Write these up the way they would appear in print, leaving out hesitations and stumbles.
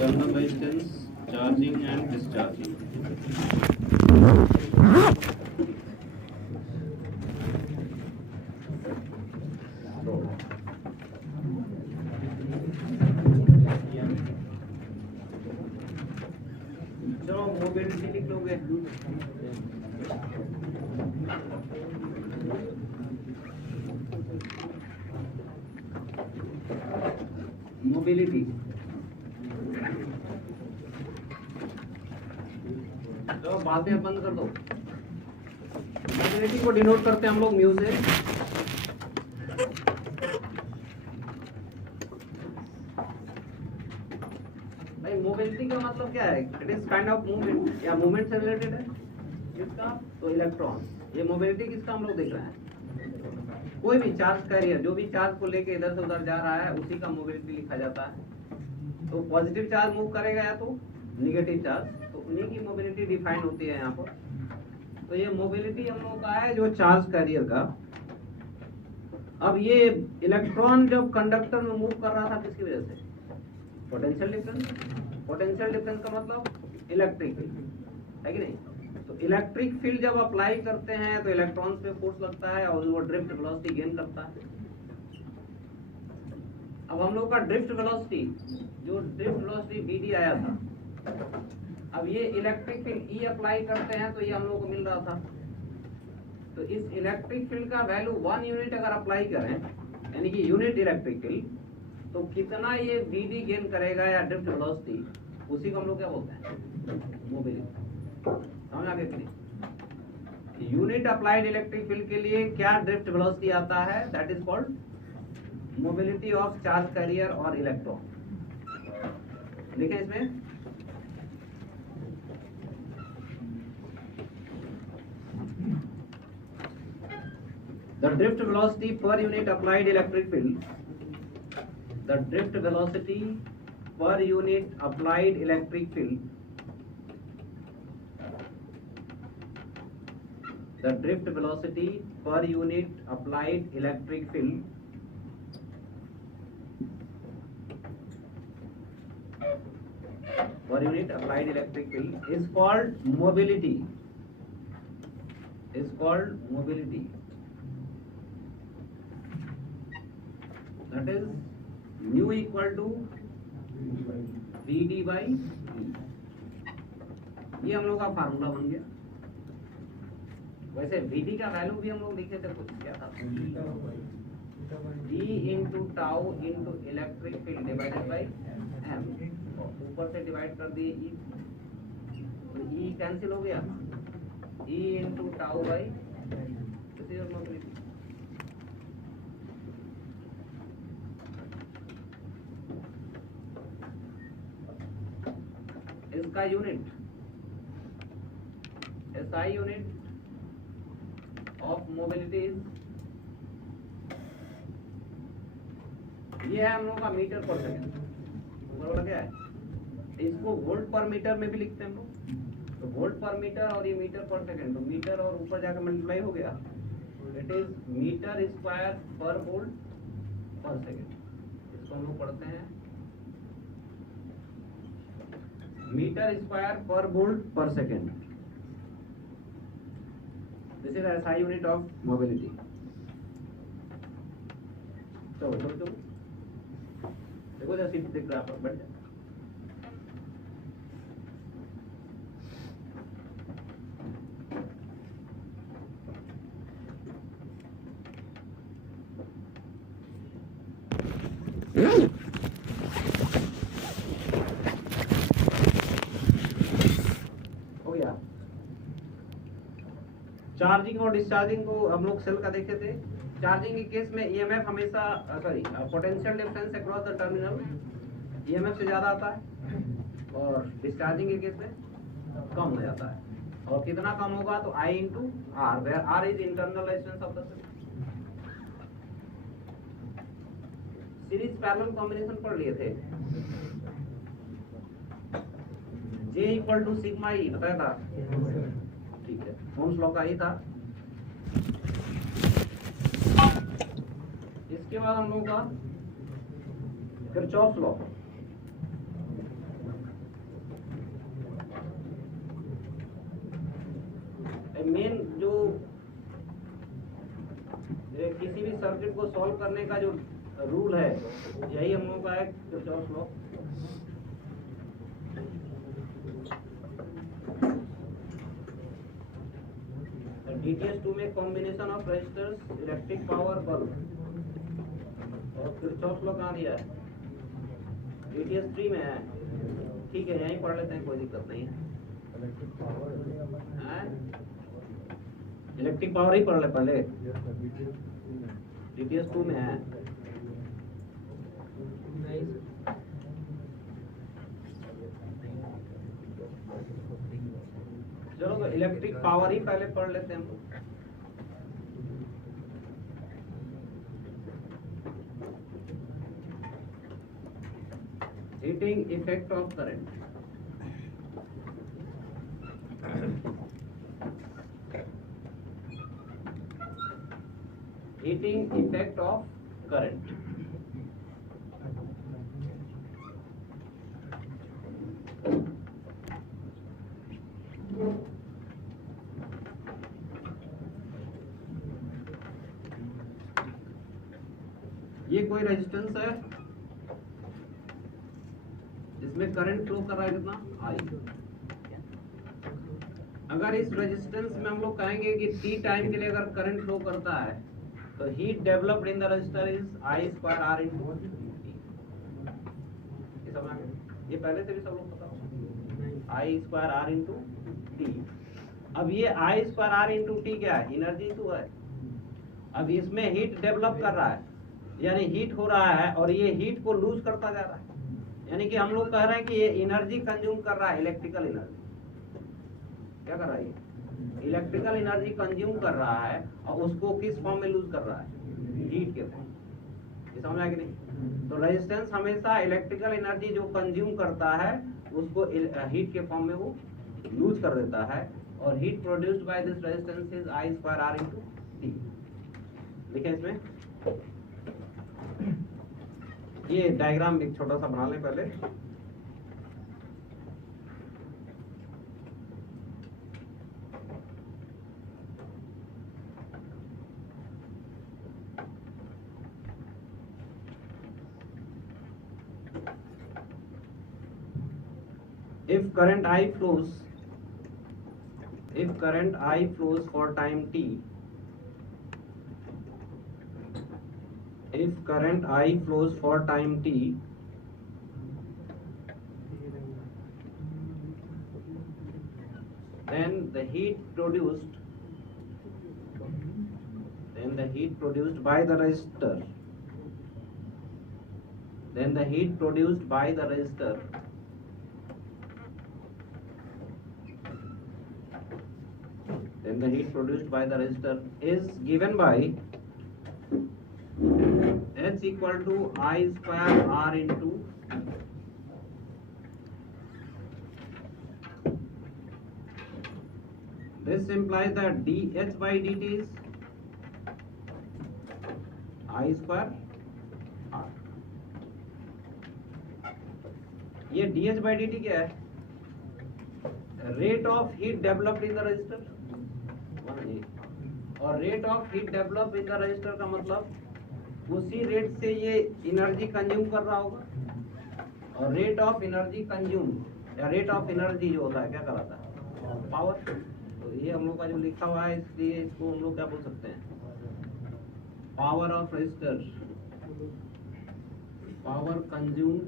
internal resistance, charging and discharging. चलो mobility लिख लोगे। मोबिलिटी तो बातें बंद कर दो। मोबिलिटी को डिनोट करते हैं हम लोग म्यू से। भाई मोबिलिटी का मतलब क्या है? It is kind of movement या मूवमेंट से रिलेटेड है किसका? तो इलेक्ट्रॉन। ये मोबिलिटी किसका हम लोग देख रहे हैं? कोई भी चार्ज कैरियर जो भी चार्ज को लेके इधर से उधर जा रहा है उसी का मोबिलिटी लिखा जाता है। तो पॉजिटिव चार्ज मूव करेगा या तो निगेटिव चार्ज, तो उन्हीं की मोबिलिटी डिफाइन होती है यहाँ पर। तो ये मोबिलिटी हम लोग का है जो चार्ज कैरियर का। अब ये इलेक्ट्रॉन जब कंडक्टर में मूव कर रहा था किसकी वजह से? Potential difference. पोटेंशियल डिफरेंस का मतलब इलेक्ट्रिक फील्ड है कि नहीं? तो इलेक्ट्रिक फील्ड जब अप्लाई करते हैं तो इलेक्ट्रॉन्स पे फोर्स लगता है और वो ड्रिफ्ट वेलोसिटी गेन करता है। अब हम लोग का ड्रिफ्ट वेलोसिटी जो ड्रिफ्ट वेलोसिटी vd आया था, अब ये इलेक्ट्रिक फील्ड E अप्लाई करते हैं तो ये हम लोग को मिल रहा था। तो इस इलेक्ट्रिक फील्ड का वैल्यू 1 यूनिट अगर अप्लाई करें यानी कि यूनिट इलेक्ट्रिक फील्ड, तो कितना ये vd गेन करेगा या ड्रिफ्ट वेलोसिटी, उसी को हम लोग क्या बोलते हैं? मोबिलिटी। समझ आ गया? यूनिट अप्लाइड इलेक्ट्रिक फील्ड के लिए क्या ड्रिफ्ट वेलोसिटी आता है? That is called mobility of charge carrier और इलेक्ट्रॉन। लिखें इसमें the drift velocity per unit applied electric field, the drift velocity per unit applied electric field, the drift velocity per unit applied electric field per unit applied electric field is called mobility, is called mobility. That is mu equal to vd by e। ये हम लोग का formula बन गया। वैसे vd का value भी हम लोग लिखे थे, कुछ क्या था? E into tau into electric field divided by m। ऊपर से डिवाइड कर दिए E, तो E कैंसिल हो गया। E into tau by mobility. इसका unit SI unit of mobility, ये है हम लोग का मीटर पर सेकेंड। बराबर क्या है? इसको वोल्ट पर मीटर में भी लिखते हैं हम लोग। तो वोल्ट पर मीटर और ये मीटर पर सेकेंड, तो मीटर और ऊपर जाकर मल्टीप्लाई हो गया। इट इज मीटर स्क्वायर पर वोल्ट पर सेकेंड। इसको हम लोग पढ़ते हैं मीटर स्क्वायर पर वोल्ट पर second. This is SI unit of mobility. चलो चलो चलो देखो जैसे दिख रहा है, बैठ चार्जिंग और डिस्चार्जिंग को हम लोग सेल का देखे थे। चार्जिंग के केस में ईएमएफ हमेशा potential difference across the terminal EMF से ज्यादा आता है, और डिस्चार्जिंग के केस में कम हो जाता है। और कितना कम होगा? तो I into R, where R is internal resistance of the series parallel combination पढ़ लिए थे। J equal to sigma E बताया था, ठीक है, ओम्स लॉ का ही था। इसके बाद हम लोगों का किरचॉफ लॉ। मेन जो किसी भी सर्किट को सॉल्व करने का जो रूल है, यही हम लोगों का है किरचॉफ लॉ। DTS2 में combination of resistors electric power bulb, और किरचॉफ लॉ कहाँ दिया है? DTS3 में है, ठीक है, यहीं पढ़ लेते हैं, कोई दिक्कत नहीं है। इलेक्ट्रिक पावर ही पढ़ ले पहले, DTS2 में है। चलो तो इलेक्ट्रिक पावर ही पहले पढ़ लेते हैं हम लोग। Heating effect of current. Heating effect of current. ये कोई रेजिस्टेंस है जिसमें करंट फ्लो कर रहा है, कितना? I। अगर इस रेजिस्टेंस में हम लोग कहेंगे कि t टाइम के लिए अगर करंट फ्लो करता है, तो heat developed in the resistor is I square R into T। ये समझ आ गया? ये पहले से भी सब लोग पता होगा, I square R into T। अब ये I square R into T क्या है? एनर्जी तो है। अब इसमें हीट डेवलप कर रहा है, यानी हीट हो रहा है, और ये हीट को लूज करता जा रहा है, यानी कि हम लोग कह रहे हैं कि ये एनर्जी कंज्यूम कर रहा है, इलेक्ट्रिकल एनर्जी। क्या कर रहा है? इलेक्ट्रिकल एनर्जी कंज्यूम कर रहा है, और उसको किस फॉर्म में लूज कर रहा है? हीट के फॉर्म। ये समझ आया कि नहीं? तो रेजिस्टेंस हमेशा इलेक्ट्रिकल एनर्जी जो कंज्यूम करता है उसको हीट के फॉर्म में वो लूज कर देता है, और heat produced by this resistance is I square R into T। देखिए इसमें ये डायग्राम एक छोटा सा बना लें पहले। If current I flows for time t, if current I flows for time t, then the heat produced by the resistor, then the heat produced by the resistor is given by H equal to I square R into this implies that dH by dt is I square R। ये dH by dt क्या है? Rate of heat developed in the register, और rate of heat develop in the register का मतलब उसी rate से ये energy consume कर रहा होगा, और रेट ऑफ एनर्जी कंज्यूम या रेट ऑफ एनर्जी जो होता है क्या कराता है? पावर। तो ये हम लोग का जो लिखा हुआ है, इसलिए इसको हम लोग क्या बोल सकते हैं? Power of register, power consumed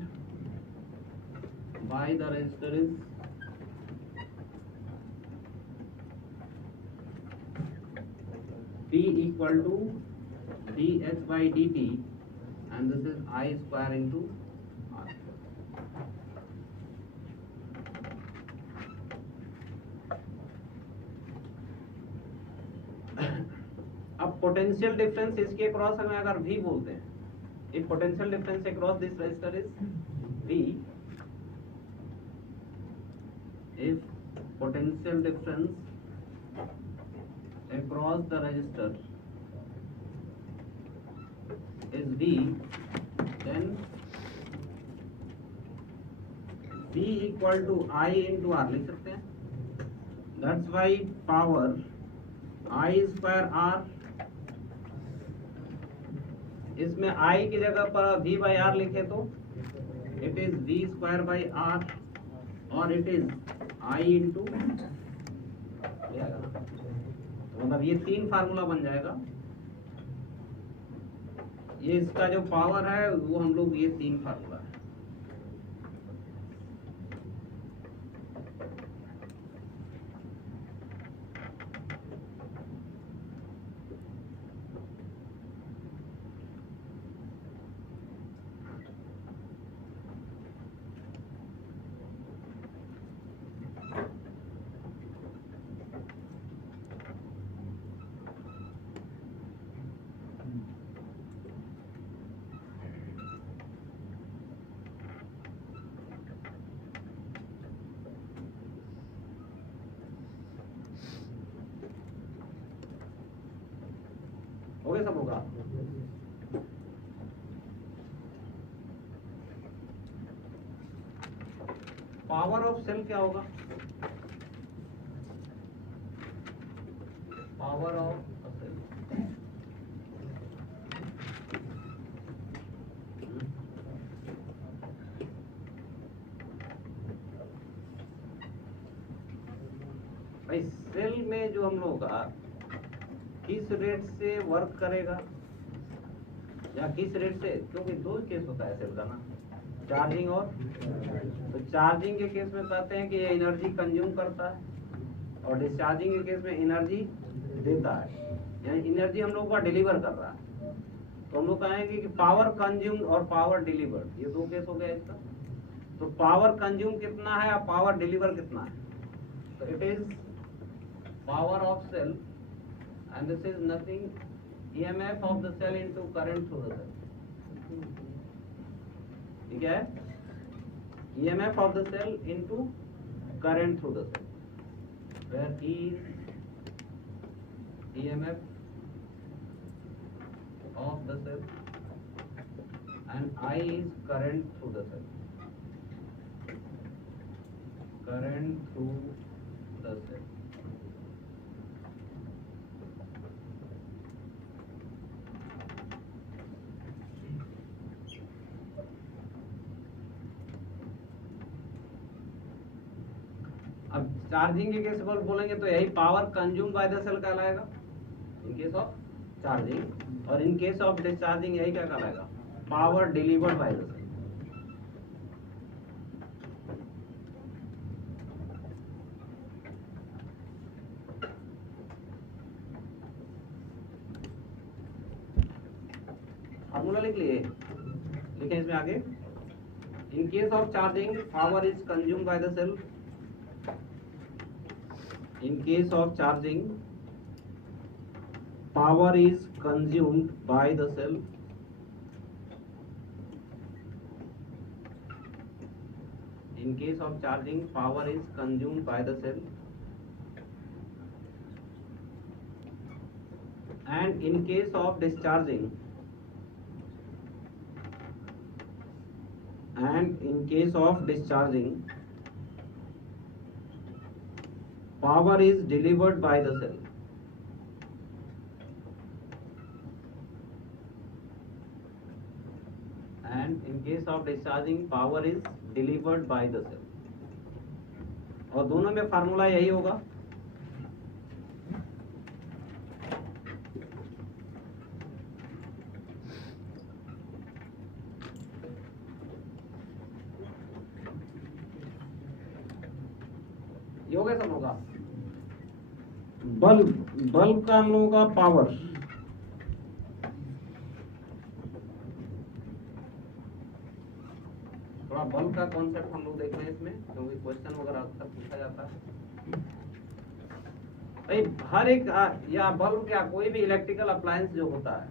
by the register is P equal to dH by dt, and this is I square into R. अब पोटेंशियल डिफरेंस इसके क्रॉस हमें अगर V बोलते हैं, if potential difference across this resistor is V, if potential difference across the resistor is V, then V equal to I into R लिख सकते हैं. That's why power I square R, इसमें I की जगह पर V by R लिखे तो it is V square by R, और it is I into, मतलब ये तीन फार्मूला बन जाएगा. ये इसका जो पावर है वो हम लोग ये तीन फार्मूला है. हो गया, सब होगा. पावर ऑफ सेल क्या होगा? पावर ऑफ सेल भाई, सेल में जो हम लोग का किस रेट से वर्क करेगा या किस रेट से, क्योंकि दो केस होता है सेल का ना, चार्जिंग और, तो चार्जिंग के केस में कहते हैं कि ये एनर्जी कंज्यूम करता है, और डिस्चार्जिंग के केस में एनर्जी देता है, यानी एनर्जी हम लोग का डिलीवर कर रहा है. तो हम लोग कहेंगे कि पावर कंज्यूम और पावर डिलीवर्ड, ये दो केस हो गया इसका. तो पावर कंज्यूम कितना है और पावर डिलीवर कितना है, तो it is power of cell, and this is nothing EMF of the cell into current through the cell. ठीक है, EMF of the cell into current through the cell, where E is EMF of the cell and I is current through the cell. Current through the cell. अब charging के case पर बोलेंगे तो यही power consume by the cell कहलाएगा in case of charging, और इन case of discharging यही क्या कहलाएगा, power delivered by the cell. Formula लिख लिए, लिखें इसमें आगे. In case of charging power is consume by the cell. In case of charging, power is consumed by the cell. In case of charging, power is consumed by the cell. And in case of discharging, power is delivered by the cell. And in case of discharging, power is delivered by the cell. और दोनों में formula यही होगा. ये हो गया, सब होगा. बल्ब बल्ब का हम लोगों का पावर, थोड़ा बल्ब का कॉन्सेप्ट हम लोग देख रहे हैं इसमें, क्योंकि क्वेश्चन वगैरह अक्सर पूछा जाता है भाई। हर एक या बल्ब क्या कोई भी इलेक्ट्रिकल अप्लायंस जो होता है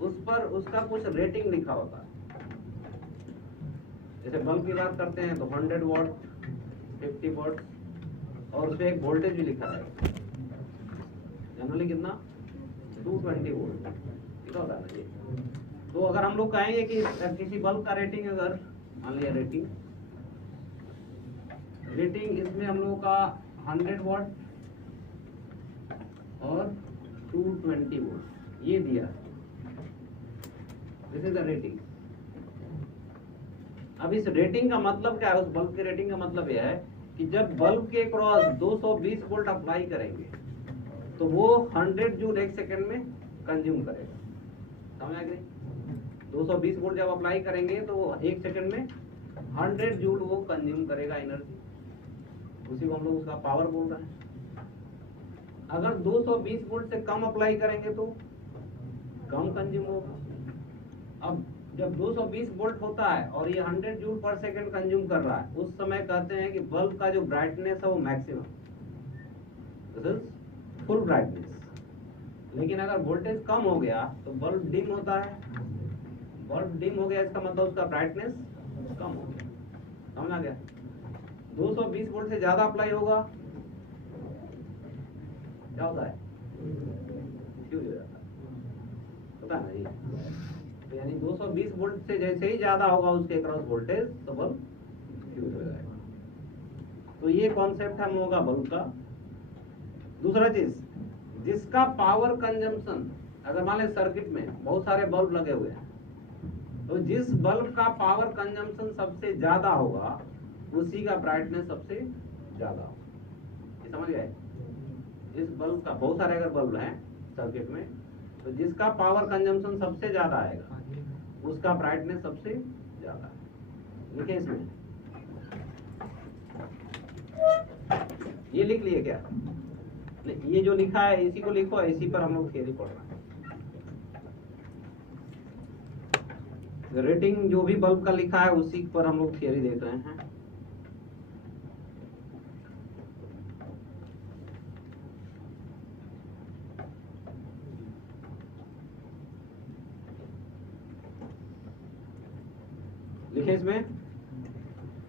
उस पर उसका कुछ रेटिंग लिखा होता है। जैसे बल्ब की बात करते हैं तो 100 वॉट, 50 वॉट, और उसपे एक वोल्टेज भी लिखा है, जनरली कितना, 220 वोल्ट लिखा होता है ना ये। तो अगर हम लोग कहेंगे कि किसी बल्ब का रेटिंग, अगर मान लिया रेटिंग इसमें हम लोगों का 100 वॉट और 220 वोल्ट ये दिया, दिस इज द रेटिंग। अब इस रेटिंग का मतलब क्या है, उस बल्ब के रेटिंग का मतलब यह है कि जब बल्ब के क्रॉस 220 वोल्ट अप्लाई करेंगे तो वो 100 जूल एक सेकंड में कंज्यूम करेगा। समझ आ गई? 220 वोल्ट जब अप्लाई करेंगे तो वो एक सेकंड में 100 जूल वो कंज्यूम करेगा एनर्जी, उसी को हम लोग उसका पावर बोल रहे हैं। अगर 220 वोल्ट से कम अप्लाई करेंगे तो कम कंज्यूम होगा। अब जब 220 वोल्ट होता है और ये 100 जूल पर सेकंड कंज्यूम कर रहा है, उस समय कहते हैं कि बल्ब का जो ब्राइटनेस है वो maximum, this is full brightness. लेकिन अगर वोल्टेज कम हो गया तो बल्ब डिम होता है, बल्ब डिम हो गया इसका मतलब उसका ब्राइटनेस कम हो गया। समझ आ गया? 220 वोल्ट से ज्यादा अप्लाई होगा क्या होता है, फ्यूज हो जाता है, पता है ना ये। तो यानी 220 वोल्ट से जैसे ही ज्यादा होगा उसके क्रॉस वोल्टेज तो बल्ब फ्यूज हो जाएगा। तो ये कॉन्सेप्ट हम होगा बल्ब का। दूसरा चीज, जिसका पावर कंजम्पशन, अगर मान लें सर्किट में बहुत सारे बल्ब लगे हुए हैं तो जिस बल्ब का पावर कंजम्पशन सबसे ज्यादा होगा उसी का ब्राइटनेस सबसे ज्यादा होगा। ये समझ गए? जिस बल्ब का, बहुत सारे अगर बल्ब हैं सर्किट में, तो जिसका पावर कंजम्पशन सबसे ज्यादा आएगा उसका ब्राइटनेस सबसे ज्यादा है। लिखे इसमें, ये लिख लिए क्या? ये जो लिखा है इसी को लिखो, इसी पर हम लोग थियरी पढ़ रहे हैं। रेटिंग जो भी बल्ब का लिखा है उसी पर हम लोग थियरी देख रहे हैं। लिखे इसमें,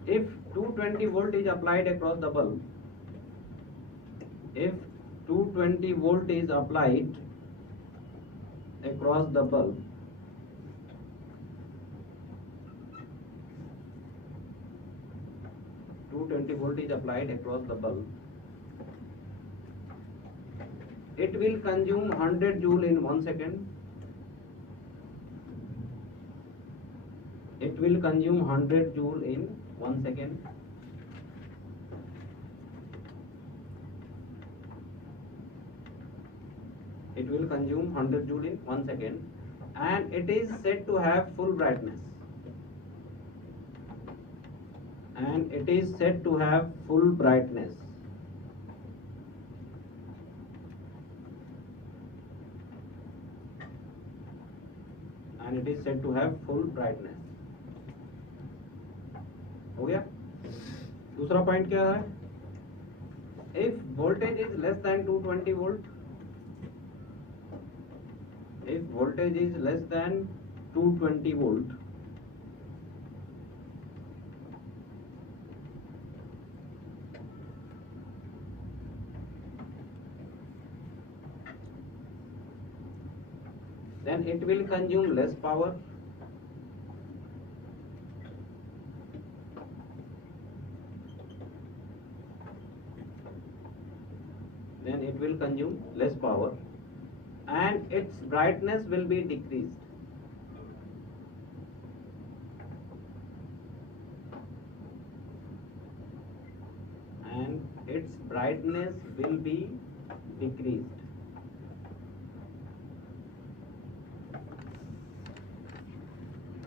if 220 volt is applied across the bulb, if 220 volt is applied across the bulb, it will consume 100 joule in 1 second. It will consume 100 joule in 1 second. It will consume 100 joule in 1 second, and it is said to have full brightness. And it is said to have full brightness. And it is said to have full brightness. हो गया? दूसरा point क्या है? If voltage is less than 220 volt, if voltage is less than 220 volt, then it will consume less power. Then it will consume less power and its brightness will be decreased. And its brightness will be decreased.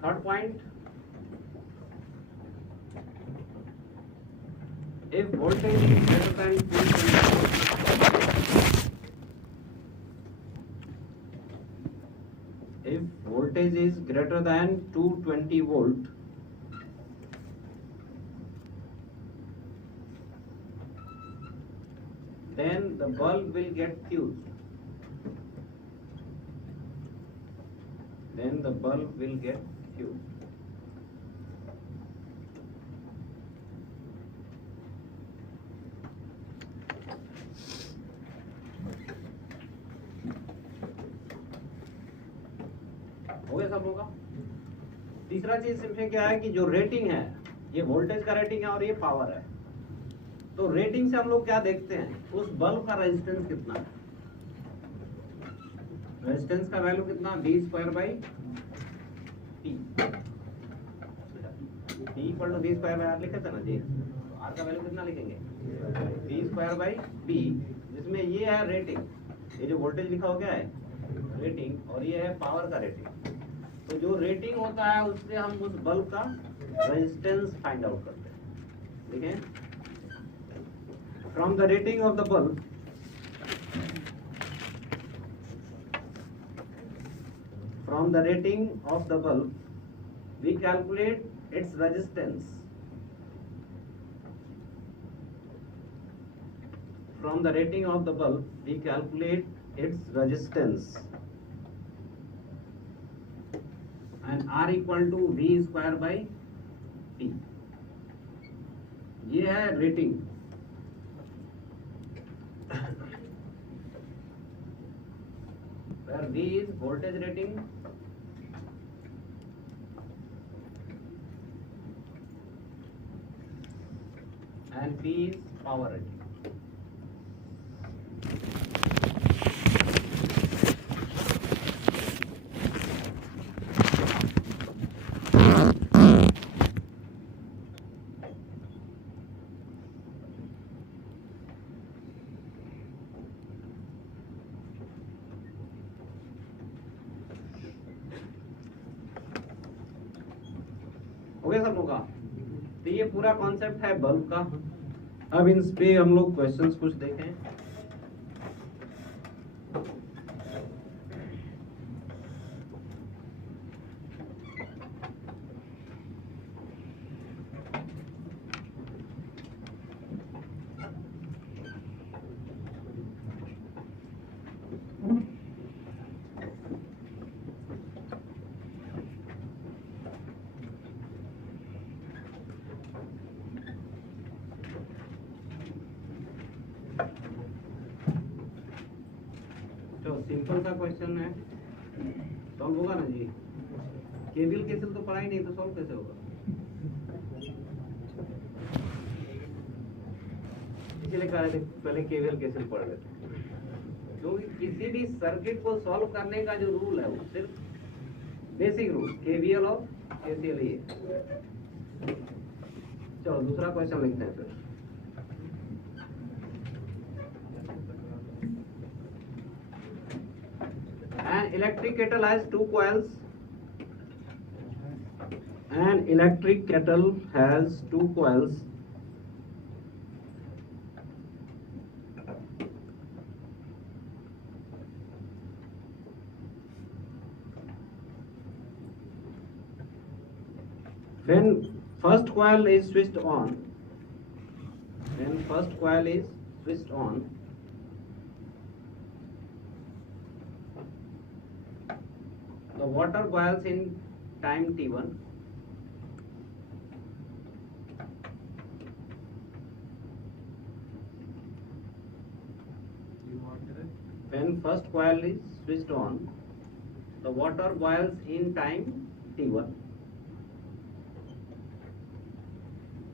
Third point, if voltage is greater than 220 volt, voltage is greater than 220 volt, then the bulb will get fused. Then the bulb will get fused. हो गया सब होगा। तीसरा चीज इसमें क्या है कि जो रेटिंग है, ये वोल्टेज का रेटिंग है और ये पावर है। तो रेटिंग से हम लोग क्या देखते हैं, उस बल्ब का रेजिस्टेंस कितना है। रेजिस्टेंस का वैल्यू कितना, V square by T। T equal to V square by R लिखे थे ना जी, तो R का वैल्यू कितना लिखेंगे, V स्क्वायर बाई B, जिसमें ये है रेटिंग। ये जो वोल्टेज लिखा हो गया है रेटिंग, और ये है पावर का रेटिंग। तो जो रेटिंग होता है उससे हम उस बल्ब का रेजिस्टेंस फाइंड आउट करते हैं। ठीक है, from the rating of the bulb, from the rating of the bulb we calculate its resistance. From the rating of the bulb we calculate its resistance, and R equal to V square by T। ये है rating. where V is voltage rating and P is power rating। हो गया सब लोग का। तो ये पूरा कॉन्सेप्ट है बल्ब का। अब इन पे हम लोग क्वेश्चंस कुछ देखें। सिंपल सा क्वेश्चन है, सॉल्व होगा ना जी। केवीएल केसीएल तो पढ़ा ही नहीं, तो सॉल्व कैसे होगा। इसीलिए कह रहे थे पहले केवीएल केसीएल पढ़ लेते, क्योंकि किसी भी सर्किट को सॉल्व करने का जो रूल है वो सिर्फ बेसिक रूल केवीएल और केसीएल ही है। चलो दूसरा क्वेश्चन लिखते हैं फिर। An electric kettle has two coils. An electric kettle has two coils. When first coil is switched on, the water boils in time t1. When first coil is switched on, the water boils in time t1.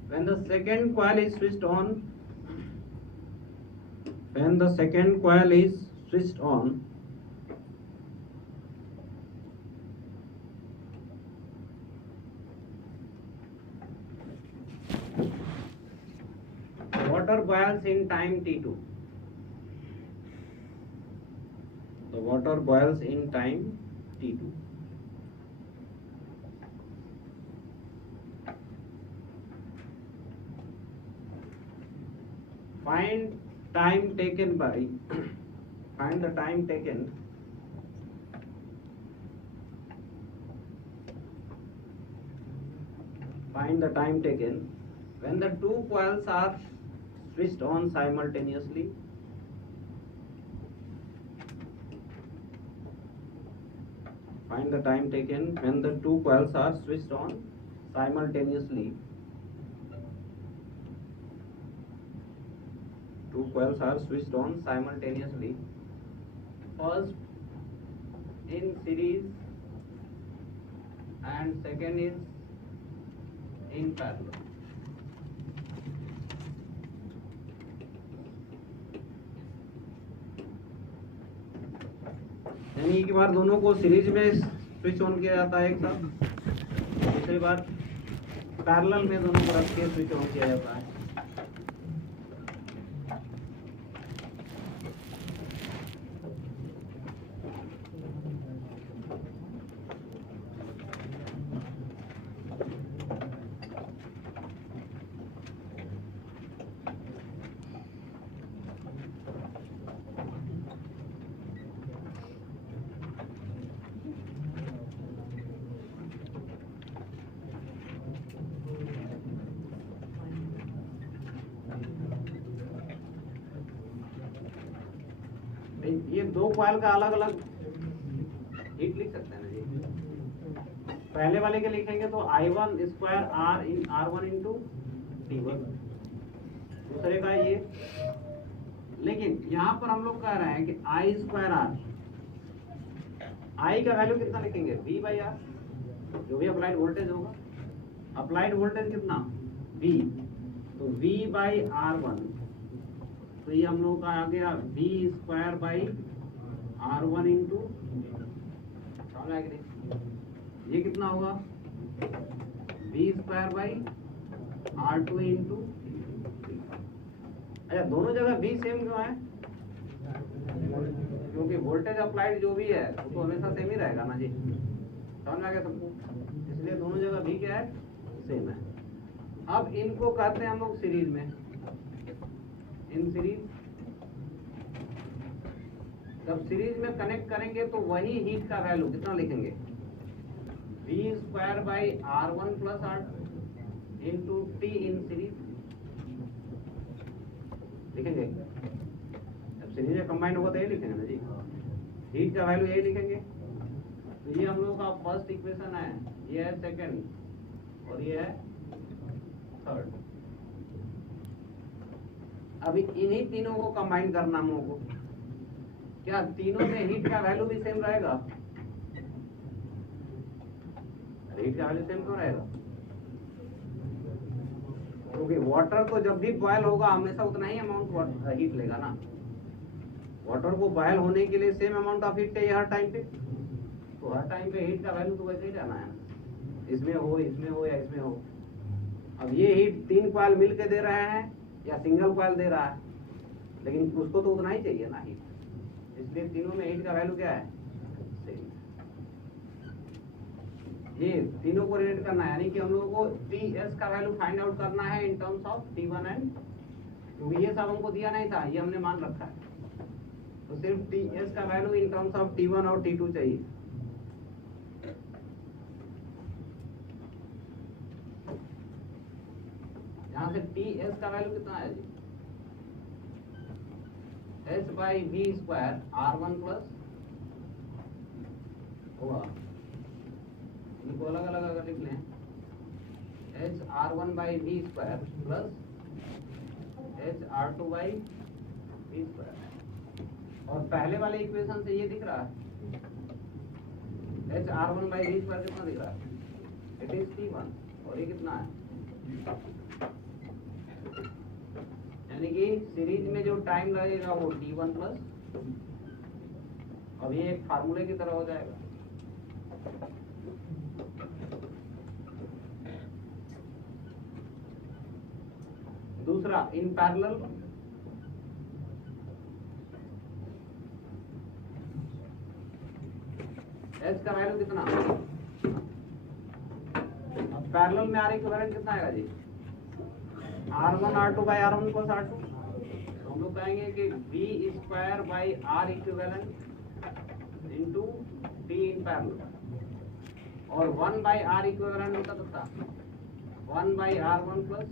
When the second coil is switched on, water boils in time t2. The water boils in time t2. Find the time taken Find the time taken when the two coils are switched on simultaneously. Find the time taken when the two coils are switched on simultaneously. Two coils are switched on simultaneously. First in series and second is in parallel. यानी एक बार दोनों को series में switch on किया जाता है एक साथ, दूसरी बार पैरेलल में दोनों को रख के स्विच ऑन किया जाता है। ये दो कॉइल का अलग अलग हीट लिख सकते हैं ना जी। पहले वाले के लिखेंगे तो I1 स्क्वायर R इन R1 इंटू T1, दूसरे का ये। लेकिन यहाँ पर हम लोग कह रहे हैं कि I स्क्वायर R, I का वैल्यू कितना लिखेंगे V बाई R, जो भी अप्लाइड वोल्टेज होगा। अप्लाइड वोल्टेज कितना V, तो V बाई R1, तो ये हम लोग का आ गया V square by R1 into, ये कितना होगा V square by R2 into. अच्छा, दोनों जगह V सेम क्यों है? क्योंकि वोल्टेज अप्लाइड जो भी है वो तो हमेशा सेम ही रहेगा ना जी, समझ में आ गया सबको? इसलिए दोनों जगह V क्या है, सेम है। अब इनको कहते हैं हम लोग सीरीज में, इन सीरीज। जब सीरीज में कनेक्ट करेंगे तो वही हीट का वैल्यू कितना लिखेंगे, V square by R1 plus R2 into T in series लिखेंगे। जब सीरीज में कंबाइन होगा तो ये लिखेंगे ना जी, हीट का वैल्यू यही लिखेंगे। तो ये हम लोग का फर्स्ट इक्वेशन है, ये है सेकंड और ये है थर्ड। अभी इन्हीं तीनों को कंबाइन करना हम लोगों को। क्या तीनों में हीट का वैल्यू भी सेम रहेगा? हीट का वैल्यू सेम क्यों रहेगा? क्योंकि वाटर को जब भी बॉयल होगा हमेशा उतना ही अमाउंट हीट लेगा ना। वाटर को बॉयल होने के लिए सेम अमाउंट ऑफ हीट चाहिए हर टाइम पे, तो हर टाइम पे हीट का वैल्यू तो वैसे ही रहना है, इसमें हो या इसमें हो। अब ये हीट तीन कॉइल मिल के दे रहे हैं या सिंगल कॉइल दे रहा है, लेकिन उसको तो उतना ही चाहिए ना हीट, इसलिए तीनों में हीट का वैल्यू क्या है, सेम। ये तीनों को रिलेट करना है, यानी कि हम लोगों को Ts का वैल्यू फाइंड आउट करना है in terms of T1 and, क्योंकि ये सब हमको दिया नहीं था, ये हमने मान रखा है। तो सिर्फ Ts का value in terms of T1 और T2 चाहिए। यहाँ से Ts का वैल्यू कितना है जी, H by V square R1 plus होगा, इनको अलग अलग अगर लिख लें, H R1 by V square plus H R2 by V square. और पहले वाले इक्वेशन से ये दिख रहा है H R1 by V square कितना दिख रहा है, इट इज T1, और ये कितना है, यानी कि सीरीज में जो टाइम लगेगा वो T1 प्लस, अब ये एक फार्मूले की तरह हो जाएगा। दूसरा इन पैरेलल, H का वैल्यू कितना, अब पैरेलल में R इक्विवेलेंट कितना आएगा जी, R1 R2 by R1 plus R2। तो हम लोग कहेंगे कि V square by R equivalent into T in parallel, और 1 बाई R इक्विवेलेंट होता कितना, 1/R1 प्लस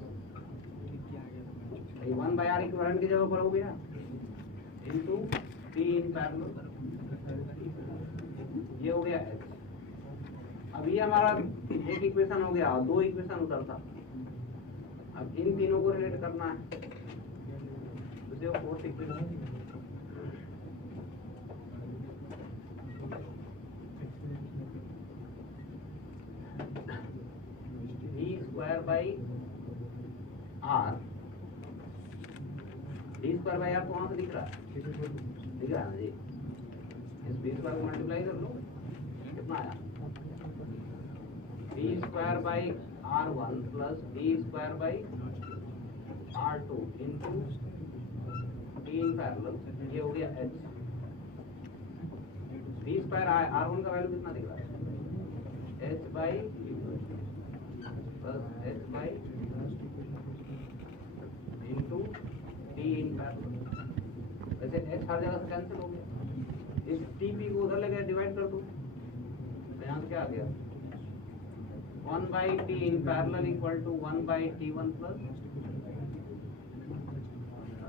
1/R इक्विवेलेंट की जगह पर हो गया इनटू T इन पैरेलल, ये हो गया H। अब ये हमारा एक इक्वेशन हो गया और दो इक्वेशन उधर था। अब इन तीनों को रिलेट करना है, तो fourth equation d square by r, d square by r कौन सा दिख रहा है? दिख रहा है ना जी, इस b स्क्वायर को मल्टीप्लाई कर लो, कितना आया? d square by r1 plus d square by r2 into t in parallel, ये हो गया h। d स्क्वायर r1 का वैल्यू कितना दिख रहा है? h by plus h by into t in parallel. वैसे h हर जगह से कैंसिल हो गया, इस tp को उधर लेकर डिवाइड कर दो, तो यहाँ क्या आ गया? 1/t in parallel equal to 1/t1 plus,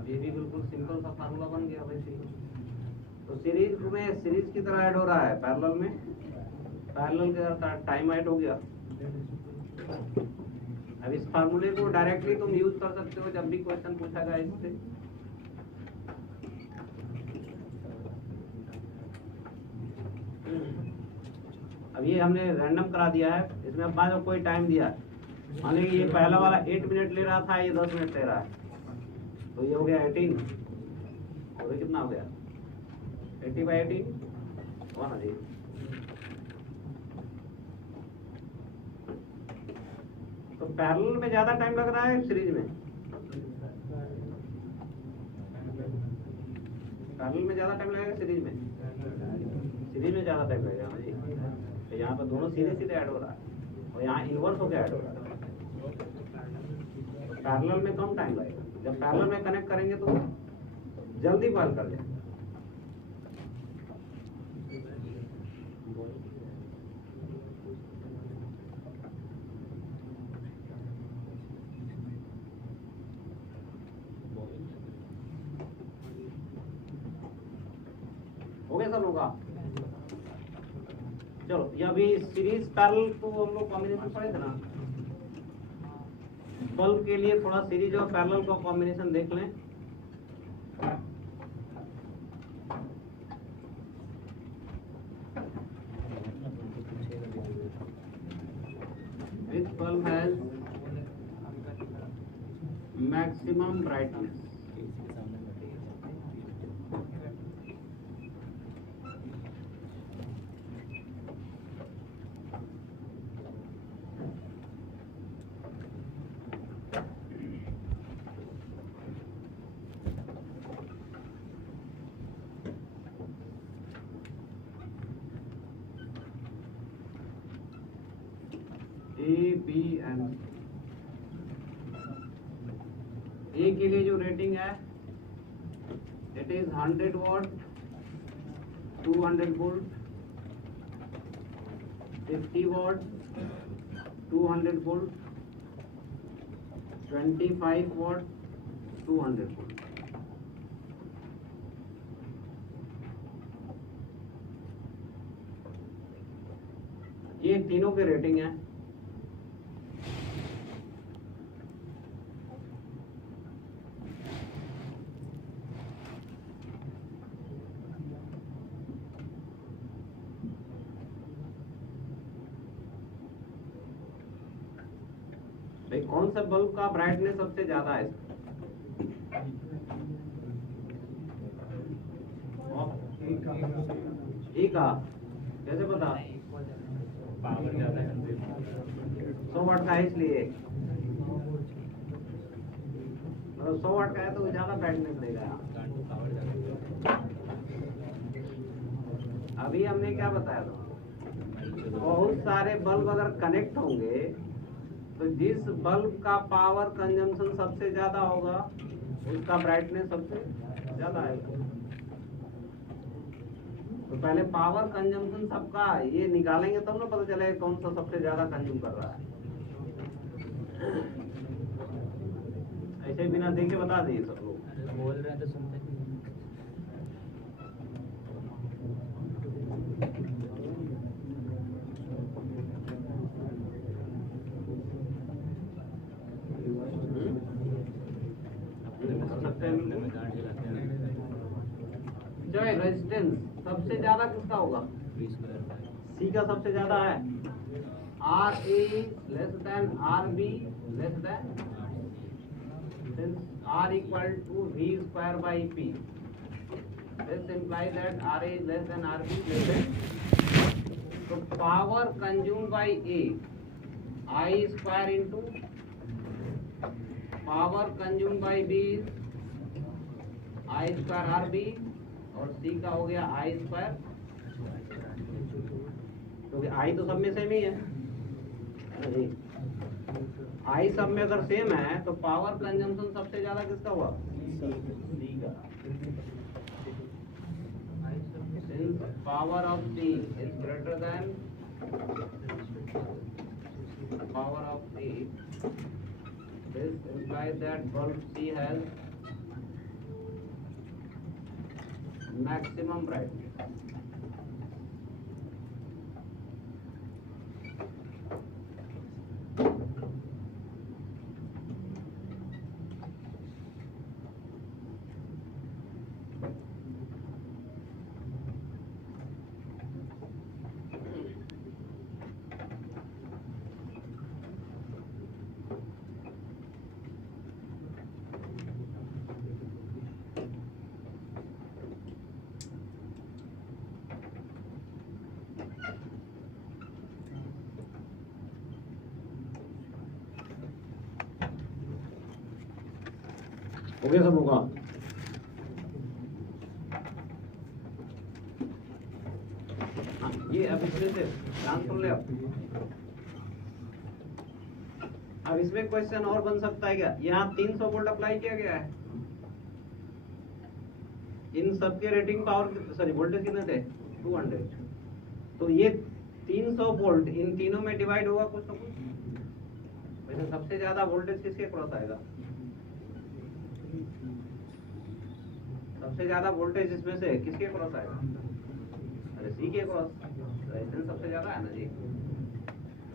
ये भी बिल्कुल सिंपल सा फार्मूला बन गया वैसे। तो सीरीज में सीरीज की तरह ऐड हो रहा है, पैरेलल में पैरेलल के साथ टाइम ऐड हो गया। अब इस फार्मूले को डायरेक्टली तुम यूज कर सकते हो जब भी क्वेश्चन पूछा गया इससे। अब ये हमने रैंडम करा दिया है, इसमें अब बाद में कोई टाइम दिया है, मान लीजिए ये पहला वाला 8 मिनट ले रहा था, ये 10 मिनट ले रहा है, तो ये हो गया 18, और ये कितना हो गया? 80/18 हुआ ना जी। तो पैरेलल में ज्यादा टाइम लग रहा है सीरीज में? पैरेलल में ज्यादा टाइम लगेगा सीरीज में? सीरीज में ज्यादा टाइम लगेगा जी। तो यहाँ पर दोनों सीधे सीधे ऐड हो रहा है और यहाँ इनवर्स होकर ऐड हो रहा है। पैरेलल में कम टाइम लगेगा, जब पैरेलल में कनेक्ट करेंगे तो जल्दी बॉयल कर जाएगा। हो गया सब लोग? चलो ये अभी सीरीज पैरेलल को हम लोग कॉम्बिनेशन पढ़े थे ना, बल्ब के लिए थोड़ा सीरीज और पैरेलल का कॉम्बिनेशन देख लें। Which bulb has maximum brightness? A, B and A के लिए जो रेटिंग है it is 100 what, 200 volt, 50 what, 200 volt, 25 what, 200 volt. ये तीनों के रेटिंग है। कौन सा बल्ब का ब्राइटनेस सबसे ज्यादा है? ए का कैसे पता? 100 वाट का है इसलिए, मतलब 100 वाट का है तो ज्यादा ब्राइटनेस देगा। अभी हमने क्या बताया था, बहुत सारे बल्ब अगर कनेक्ट होंगे तो जिस बल्ब का पावर कंजम्पशन सबसे ज्यादा होगा उसका ब्राइटनेस सबसे ज्यादा आएगा। तो पहले पावर कंजम्पशन सबका ये निकालेंगे तब ना पता चलेगा कौन सा सबसे ज्यादा कंज्यूम कर रहा है। ऐसे बिना देखे बता दिए सब लोग। बोल रहे हैं तो सुनते नहीं। रेजिस्टेंस सबसे ज्यादा किसका होगा? सी का सबसे ज्यादा है। R A less than R B less than, since R equal to V square by P, this implies that R is less than RB less than, so power consumed by A, I square into power consumed by B is I square RB, और C का हो गया I square, क्योंकि I तो सब में same ही है। आई सब में अगर सेम है तो पावर कंजम्पशन सबसे ज्यादा किसका हुआ? सी का। Since power of C is greater than power of C, this implies that bulb C has maximum brightness. हो गया सब होगा। हाँ, ये अब इसमें से ध्यान सुन ले। अब इसमें क्वेश्चन और बन सकता है क्या? यहाँ 300 वोल्ट अप्लाई किया गया है, इन सबके रेटिंग पावर सॉरी वोल्टेज कितने थे? 200। तो ये 300 वोल्ट इन तीनों में डिवाइड होगा कुछ ना कुछ। वैसे सबसे ज्यादा वोल्टेज किसके क्रॉस आएगा? सबसे ज्यादा वोल्टेज इसमें से किसके क्रॉस आएगा? अरे सी के क्रॉस। रेजिस्टेंस सबसे ज्यादा है ना जी,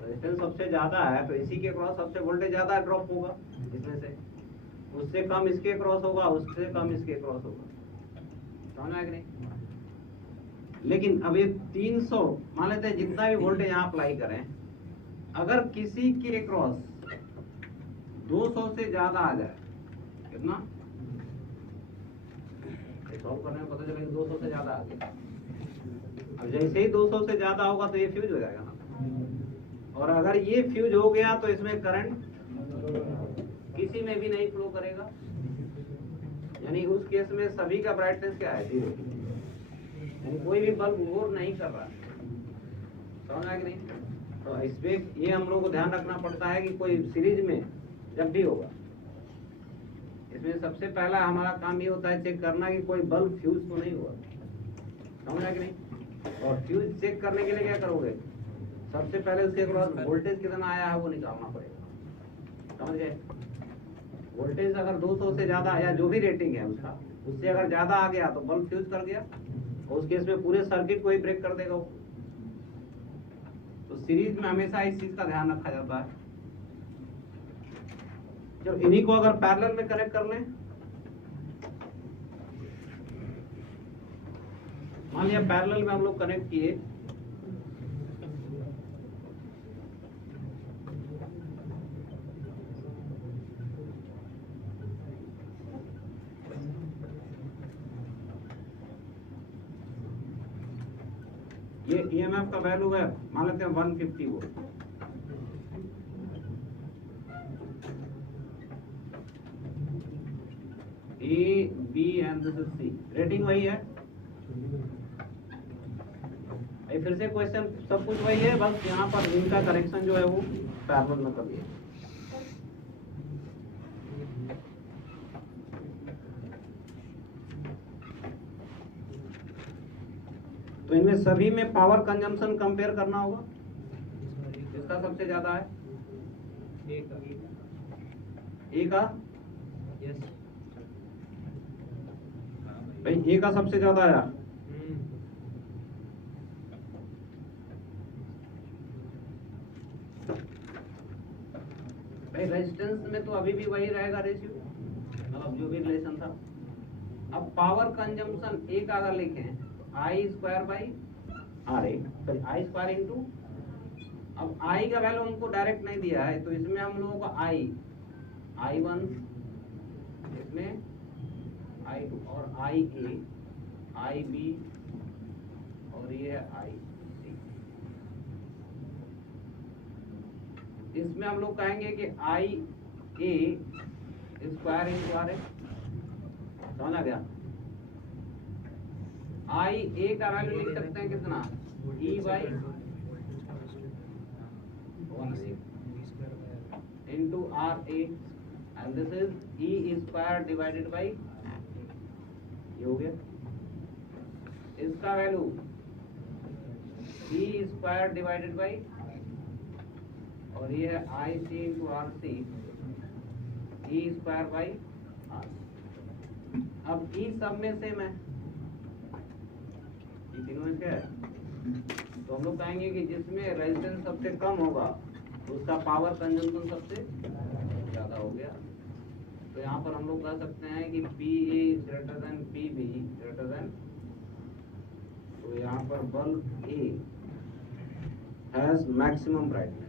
रेजिस्टेंस सबसे ज्यादा है तो इसी के क्रॉस सबसे वोल्टेज ज्यादा ड्रॉप होगा इसमें से, उससे कम इसके क्रॉस होगा, उससे कम इसके क्रॉस होगा। समझ में कि नहीं? लेकिन अब ये 300 मान लेते हैं, जितना भी वोल्टेज यहाँ अप्लाई करें, अगर किसी के क्रॉस 200 से ज्यादा आ जाए, कितना सॉल्व करने में पता चला कि 200 से ज्यादा आ गया। अब जैसे ही 200 से ज्यादा होगा तो ये फ्यूज हो जाएगा ना, और अगर ये फ्यूज हो गया तो इसमें करंट किसी में भी नहीं फ्लो करेगा, यानी उस केस में सभी का ब्राइटनेस क्या है? 0, यानी कोई भी बल्ब वो नहीं कर रहा। समझ आया कि नहीं? तो इसमें ये हम लोग को ध्यान रखना पड़ता है कि कोई सीरीज में जब भी होगा, इसमें सबसे पहला हमारा काम ये होता है चेक करना कि कोई बल्ब फ्यूज तो नहीं हुआ। समझ आया कि नहीं? और फ्यूज चेक करने के लिए क्या करोगे? सबसे पहले उसके क्रॉस वोल्टेज कितना आया है वो निकालना पड़ेगा। समझ गए? वोल्टेज अगर 200 से ज्यादा या जो भी रेटिंग है उसका, उससे अगर ज्यादा आ गया तो बल्ब फ्यूज कर गया, और उस केस में पूरे सर्किट को ही ब्रेक कर देगा वो। तो सीरीज में हमेशा इस चीज का ध्यान रखा जाता है। जब इन्हीं को अगर पैरेलल में कनेक्ट कर लें, मान लिया पैरेलल में हम लोग कनेक्ट किए, ये ईएमएफ का वैल्यू है मान लेते हैं 150 volt. A, B and this is C, rating वही है। फिर से क्वेश्चन सब कुछ वही है, बस यहाँ पर इनका कनेक्शन जो है वो पैरेलल में कर दिया। तो इनमें सभी में पावर कंजम्पशन कंपेयर करना होगा, किसका सबसे ज्यादा है? ए का भाई ए का सबसे ज्यादा आया। भाई रेजिस्टेंस में तो अभी भी वही रहेगा रेशियो, मतलब जो भी रिलेशन था। अब पावर कंजम्पशन ए का अगर लिखें आई स्क्वायर बाई आर ए, तो आई स्क्वायर इंटू, अब आई का वैल्यू हमको डायरेक्ट नहीं दिया है, तो इसमें हम लोगों का आई वन, इसमें आई टू, और आई ए, आई बी, और ये है आई सी। इसमें हम लोग कहेंगे कि आई ए स्क्वायर इंटू आर ए, समझ आ गया। आई ए का वैल्यू लिख सकते हैं कितना, E by into R A, and this is E square divided by, ये हो गया। इसका value E square divided by, और ये है I C into R C, E square by R. अब ई सब में सेम है, ये तीनों में क्या है, तो हम लोग कहेंगे कि जिसमें रेजिस्टेंस सबसे कम होगा उसका पावर कंजम्पशन सबसे ज्यादा हो गया। तो यहाँ पर हम लोग कह सकते हैं कि P A greater than P be greater than, तो यहाँ पर bulb A has maximum brightness.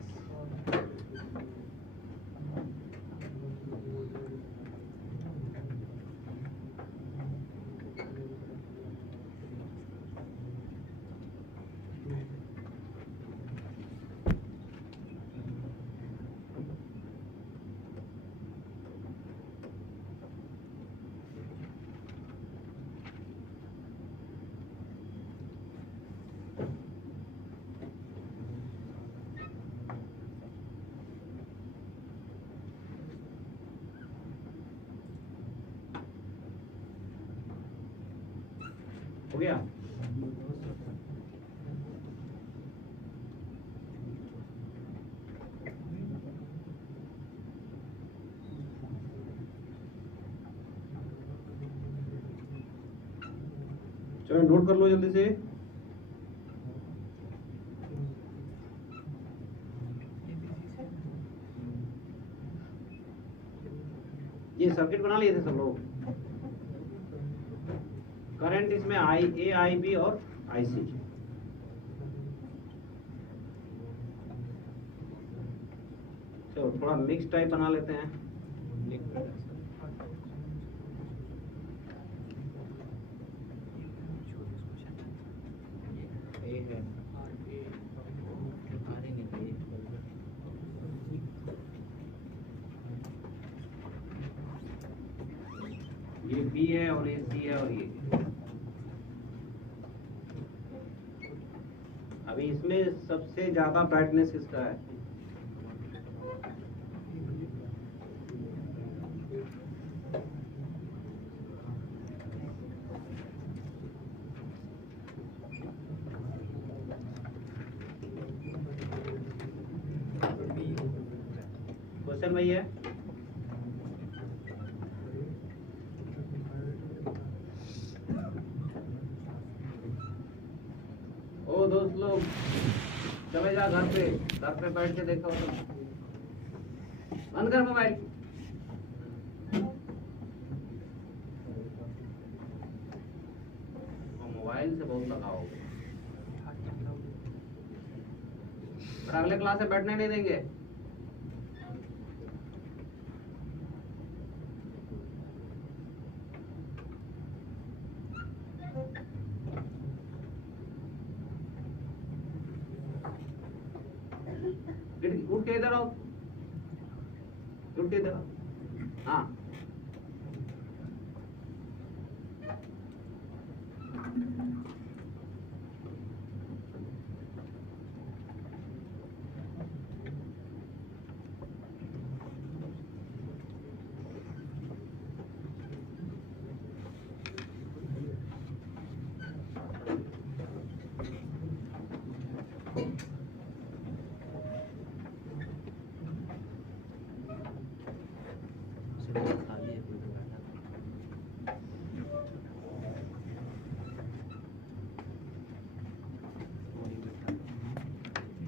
हो गया। चलो नोट कर लो जल्दी से। ये सर्किट बना लिए थे सब लोग। करंट इसमें आई ए, आई बी और आई सी। चलो थोड़ा मिक्स टाइप बना लेते हैं। ये बी है और ये सी है और ये। अभी इसमें सबसे ज्यादा ब्राइटनेस किसका है? क्वेश्चन वही है। ओ दोस्त लोग चले जा घर पे बैठ के देखो। बंद कर मोबाइल। मोबाइल से बहुत लगाव हो गया। अगले क्लास में बैठने नहीं देंगे। उठ के इधर आओ, उठ के इधर आओ। हाँ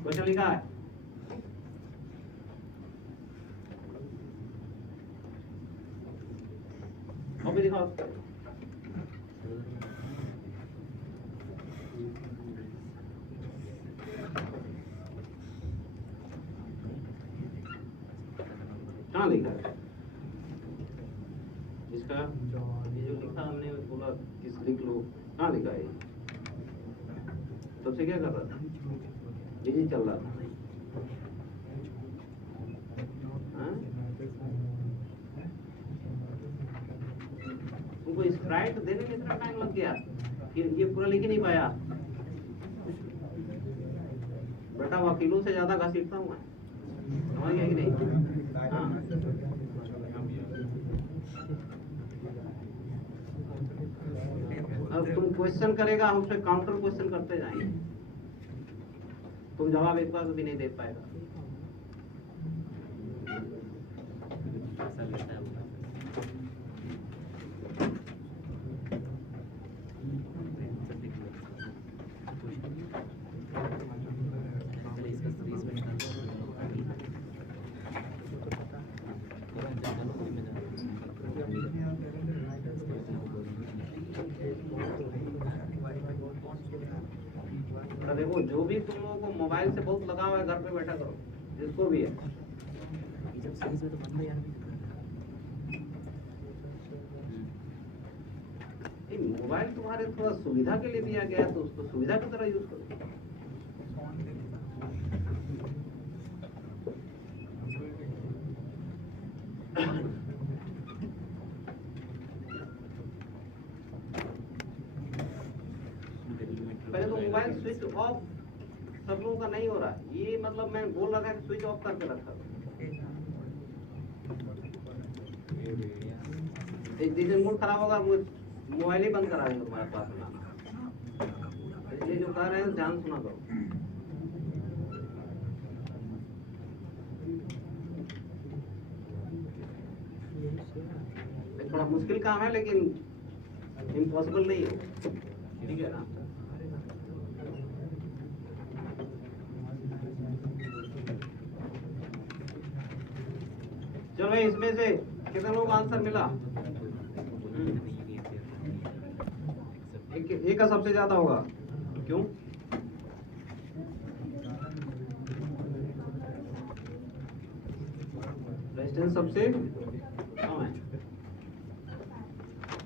क्वेश्चन लिखा है कॉपी दिखाओ। कहाँ लिखा है इसका? ये जो लिखा हमने बोला किस लिख लो, कहाँ लिखा है? तब से क्या कर रहा था? यही चल रहा था। तुमको स्प्राइट देने में इतना टाइम लग गया, फिर ये पूरा लिख ही नहीं पाया। बेटा वकीलों से ज्यादा घसीटता हूँ मैं, समझ गया कि नहीं? हाँ। अब तुम क्वेश्चन करेगा, हम उससे काउंटर क्वेश्चन करते जाएंगे, तुम जवाब एक बार भी नहीं दे पाएगा। देखो जो भी तुम लोगों को मोबाइल से बहुत लगाव है, घर पे बैठा करो, जिसको भी है। मोबाइल तुम्हारे थोड़ा सुविधा के लिए दिया गया है, तो उसको सुविधा की तरह यूज करो। पहले तो मोबाइल स्विच ऑफ सब लोगों का नहीं हो रहा है, ये मतलब मैं बोल रहा था कि स्विच ऑफ करके रखा। एक दिन मूड खराब होगा, मोबाइल ही बंद करा देंगे तुम्हारे पास में। ये जो कह रहे हैं ध्यान सुना करो। थोड़ा मुश्किल काम है लेकिन इम्पॉसिबल नहीं है, ठीक है ना? चलो इसमें से कितने लोगों को आंसर मिला? एक का सबसे ज्यादा होगा, क्यों? रेजिस्टेंस सबसे कम है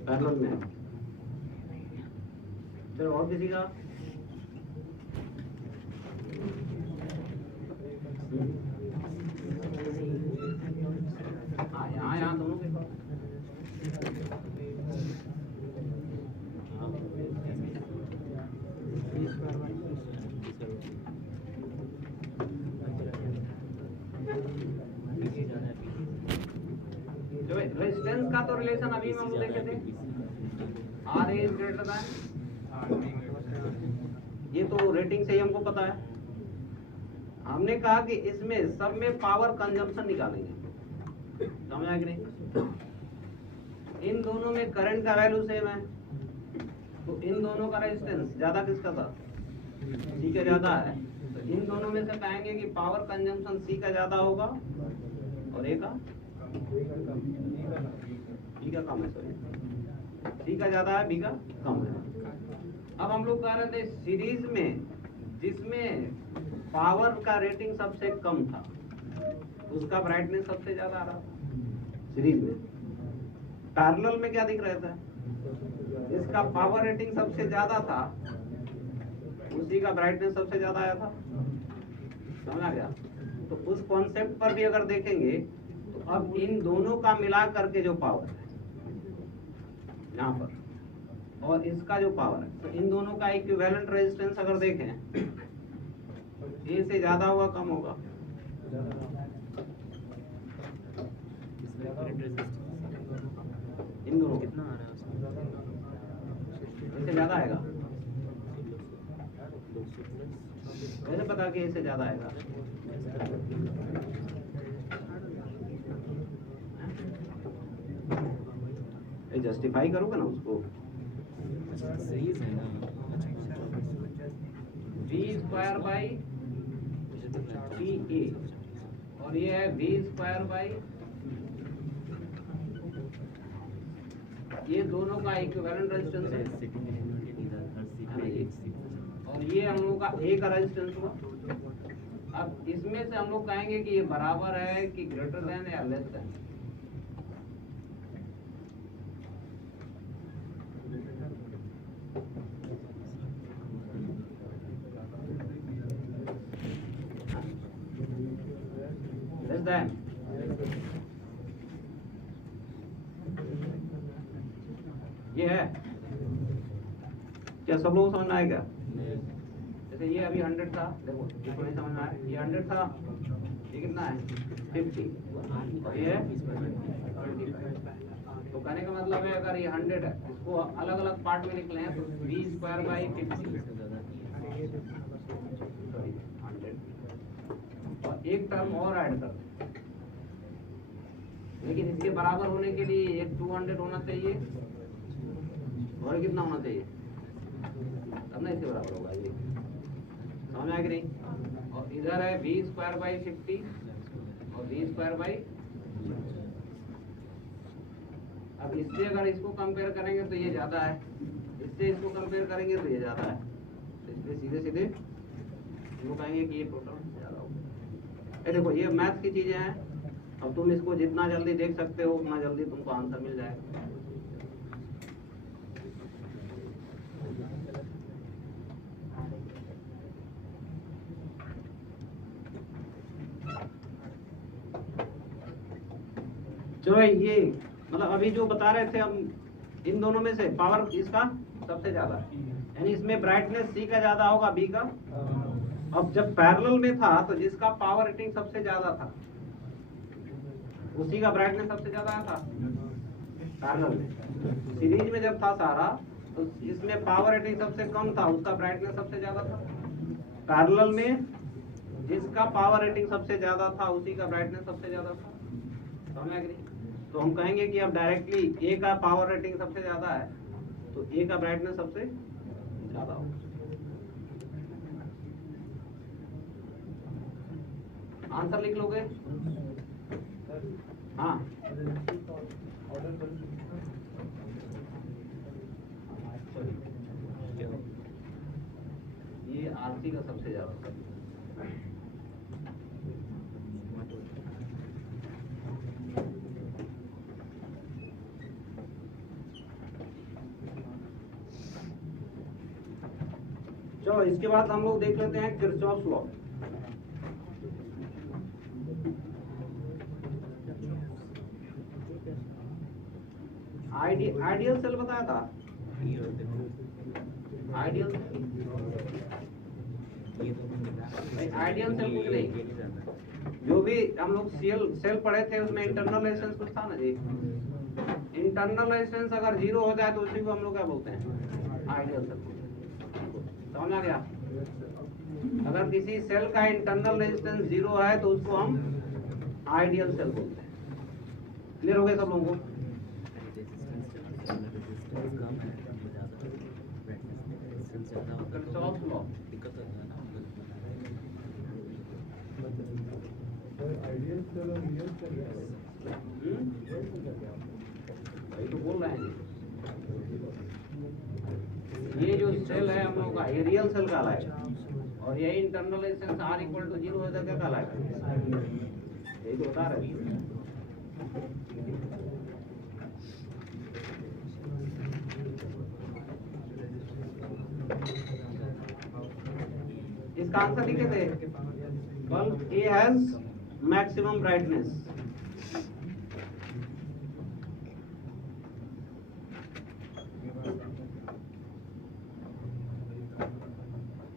पैरेलल में। चलो और किसी का? हाँ यहाँ दोनों के पास। जो रेजिस्टेंस का तो रिलेशन अभी हम लोग देखे थे, आर इज ग्रेटर देन, ये तो रेटिंग से ही हमको पता है। हमने कहा कि इसमें सब में पावर कंजम्पशन निकालेंगे, समझ आया कि नहीं? इन दोनों में करंट का वैल्यू सेम है, तो इन दोनों का रेजिस्टेंस ज्यादा किसका था? सी का ज्यादा है, तो इन दोनों में से पाएंगे कि पावर कंजम्पशन सी का ज्यादा होगा और ए का बी का कम है। सॉरी, सी का ज्यादा है, बी का कम है। अब हम लोग कह रहे थे सीरीज में जिसमें पावर का रेटिंग सबसे कम था उसका ब्राइटनेस सबसे ज्यादा आ रहा था सीरीज में। पैरेलल में क्या दिख रहा था? इसका पावर रेटिंग सबसे ज्यादा था, उसी का ब्राइटनेस सबसे ज्यादा आया था। समझ आ गया? तो उस कॉन्सेप्ट पर भी अगर देखेंगे तो अब इन दोनों का मिला करके जो पावर है यहाँ पर और इसका जो पावर है, तो इन दोनों का इक्विवेलेंट रेजिस्टेंस अगर देखें, ए से ज्यादा होगा कम होगा? इन दोनों कितना आ रहा है इससे ज्यादा आएगा? कैसे पता कि इससे ज्यादा आएगा? जस्टिफाई करोगे ना उसको। सही है ना। v square by T A और ये है v स्क्वायर बाई, ये दोनों का इक्विवेलेंट रेजिस्टेंस है और ये हम लोग का ए का रेजिस्टेंस हुआ। अब इसमें से हम लोग कहेंगे कि ये बराबर है कि ग्रेटर देन या लेस देन। लेस देन ये है क्या? सब लोग समझ में आएगा? जैसे ये अभी 100 था, देखो इसको नहीं समझ में आया, ये 100 था, ये कितना है 50 और ये 25। तो कहने का मतलब है अगर ये 100 है, इसको अलग अलग पार्ट में निकले हैं तो v स्क्वायर बाई 50 और एक टर्म और ऐड कर दें, लेकिन इसके बराबर होने के लिए एक 200 होना चाहिए और कितना होना चाहिए, तब ना इसके बराबर होगा। ये समझ में आया कि नहीं? और इधर है v स्क्वायर बाई 50 और v स्क्वायर बाई, अब इससे अगर इसको कंपेयर करेंगे तो ये ज्यादा है, इससे इसको कंपेयर करेंगे तो ये ज्यादा है, तो इसलिए सीधे सीधे इसको कहेंगे कि ये टोटल ज्यादा होगा। देखो ये मैथ्स की चीजें हैं, अब तुम इसको जितना जल्दी देख सकते हो उतना जल्दी तुमको आंसर मिल जाएगा। चलो ये मतलब अभी जो बता रहे थे हम, इन दोनों में से पावर इसका सबसे ज्यादा है, यानी इसमें ब्राइटनेस सी का ज्यादा होगा बी का। अब जब पैरेलल में था तो जिसका पावर रेटिंग सबसे ज्यादा था उसी का ब्राइटनेस सबसे ज्यादा था पैरेलल में। सीरीज में जब था सारा तो इसमें पावर रेटिंग सबसे कम था, उसका ब्राइटनेस सबसे ज्यादा था। पैरेलल में जिसका पावर रेटिंग सबसे ज्यादा था उसी का ब्राइटनेस सबसे ज्यादा था। समझ में आ गई? तो हम कहेंगे कि अब डायरेक्टली ए का पावर रेटिंग सबसे ज्यादा है तो ए का ब्राइटनेस सबसे ज्यादा होगा। आंसर लिख लोगे? हाँ ये आरसी का सबसे ज्यादा। चलो इसके बाद हम लोग देख लेते हैं किरचॉफ्स लॉ। आइडियल सेल बताया था, आइडियल आइडियल सेल कुछ नहीं, जो भी हम लोग सेल पढ़े थे उसमें इंटरनल रेजिस्टेंस कुछ था ना जी। इंटरनल रेजिस्टेंस अगर 0 हो जाए तो उसी को हम लोग क्या बोलते हैं? Ideal cell. समझ आ गया? अगर किसी सेल का इंटरनल रेजिस्टेंस 0 है तो उसको हम आइडियल सेल बोलते हैं। क्लियर हो गया सब लोगों को? वही तो बोल रहे हैं, ये जो सेल है हम लोग का ये रियल सेल कहलाएगा और यही internal resistance R equal to 0 हो जाता क्या कहलाएगा? यही तो बता रहे हैं। इसका आंसर लिखे थे, bulb A has maximum brightness.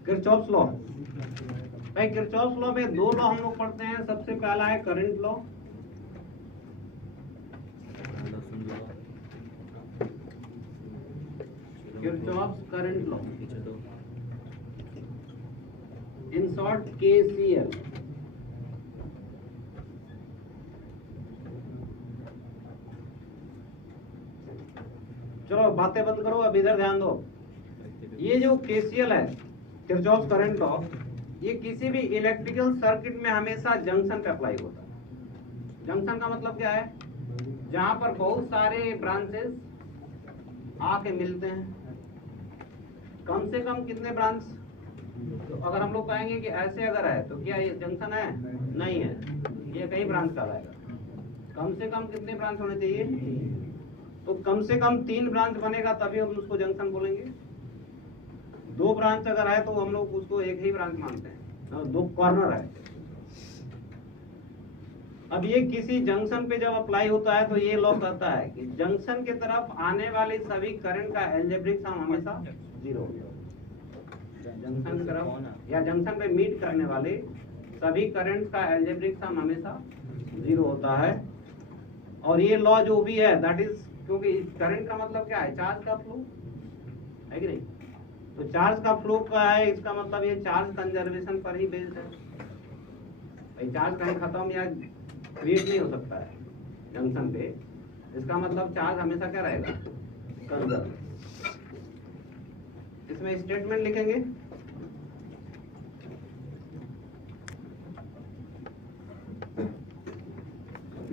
Kirchhoff's law, भाई किरचॉफ्स लॉ में दो लॉ हम लोग पढ़ते हैं। सबसे पहला है current law, Kirchhoff's current law, in short KCL। चलो बातें बंद करो, अब इधर ध्यान दो। ये जो केसीएल है, किरचॉफ करंट लॉ, ये किसी भी इलेक्ट्रिकल सर्किट में हमेशा जंक्शन पे अप्लाई होता है। जंक्शन का मतलब क्या है? जहां पर बहुत सारे ब्रांचेस आके मिलते हैं। कम से कम कितने ब्रांच? तो अगर हम लोग कहेंगे कि ऐसे अगर है तो क्या ये जंक्शन है? नहीं है, ये कई ब्रांच कहलाएगा। कम से कम कितने ब्रांच होने चाहिए? तो कम से कम 3 ब्रांच बनेगा तभी हम उसको जंक्शन बोलेंगे। 2 ब्रांच अगर है तो हम लोग उसको एक ही ब्रांच मानते हैं, 2 कॉर्नर है। अब ये किसी जंक्शन पे जब अप्लाई होता है तो ये लॉ कहता है कि जंक्शन के तरफ आने वाले सभी करंट का अलजेब्रिक सम हमेशा 0 होगा। जंक्शन तरफ या जंक्शन पे मीट करने वाले सभी करंट का अलजेब्रिक सम हमेशा 0 होता है। और ये लॉ जो भी है दैट इज, क्योंकि करंट का मतलब क्या है? चार्ज का फ्लो है कि नहीं? तो चार्ज का फ्लो क्या है? इसका मतलब ये चार्ज कंजर्वेशन पर ही बेस्ड है। भाई चार्ज कहीं खत्म या क्रिएट नहीं हो सकता है जंक्शन पे, इसका मतलब चार्ज हमेशा क्या रहेगा? कंजर्व। इसमें स्टेटमेंट लिखेंगे,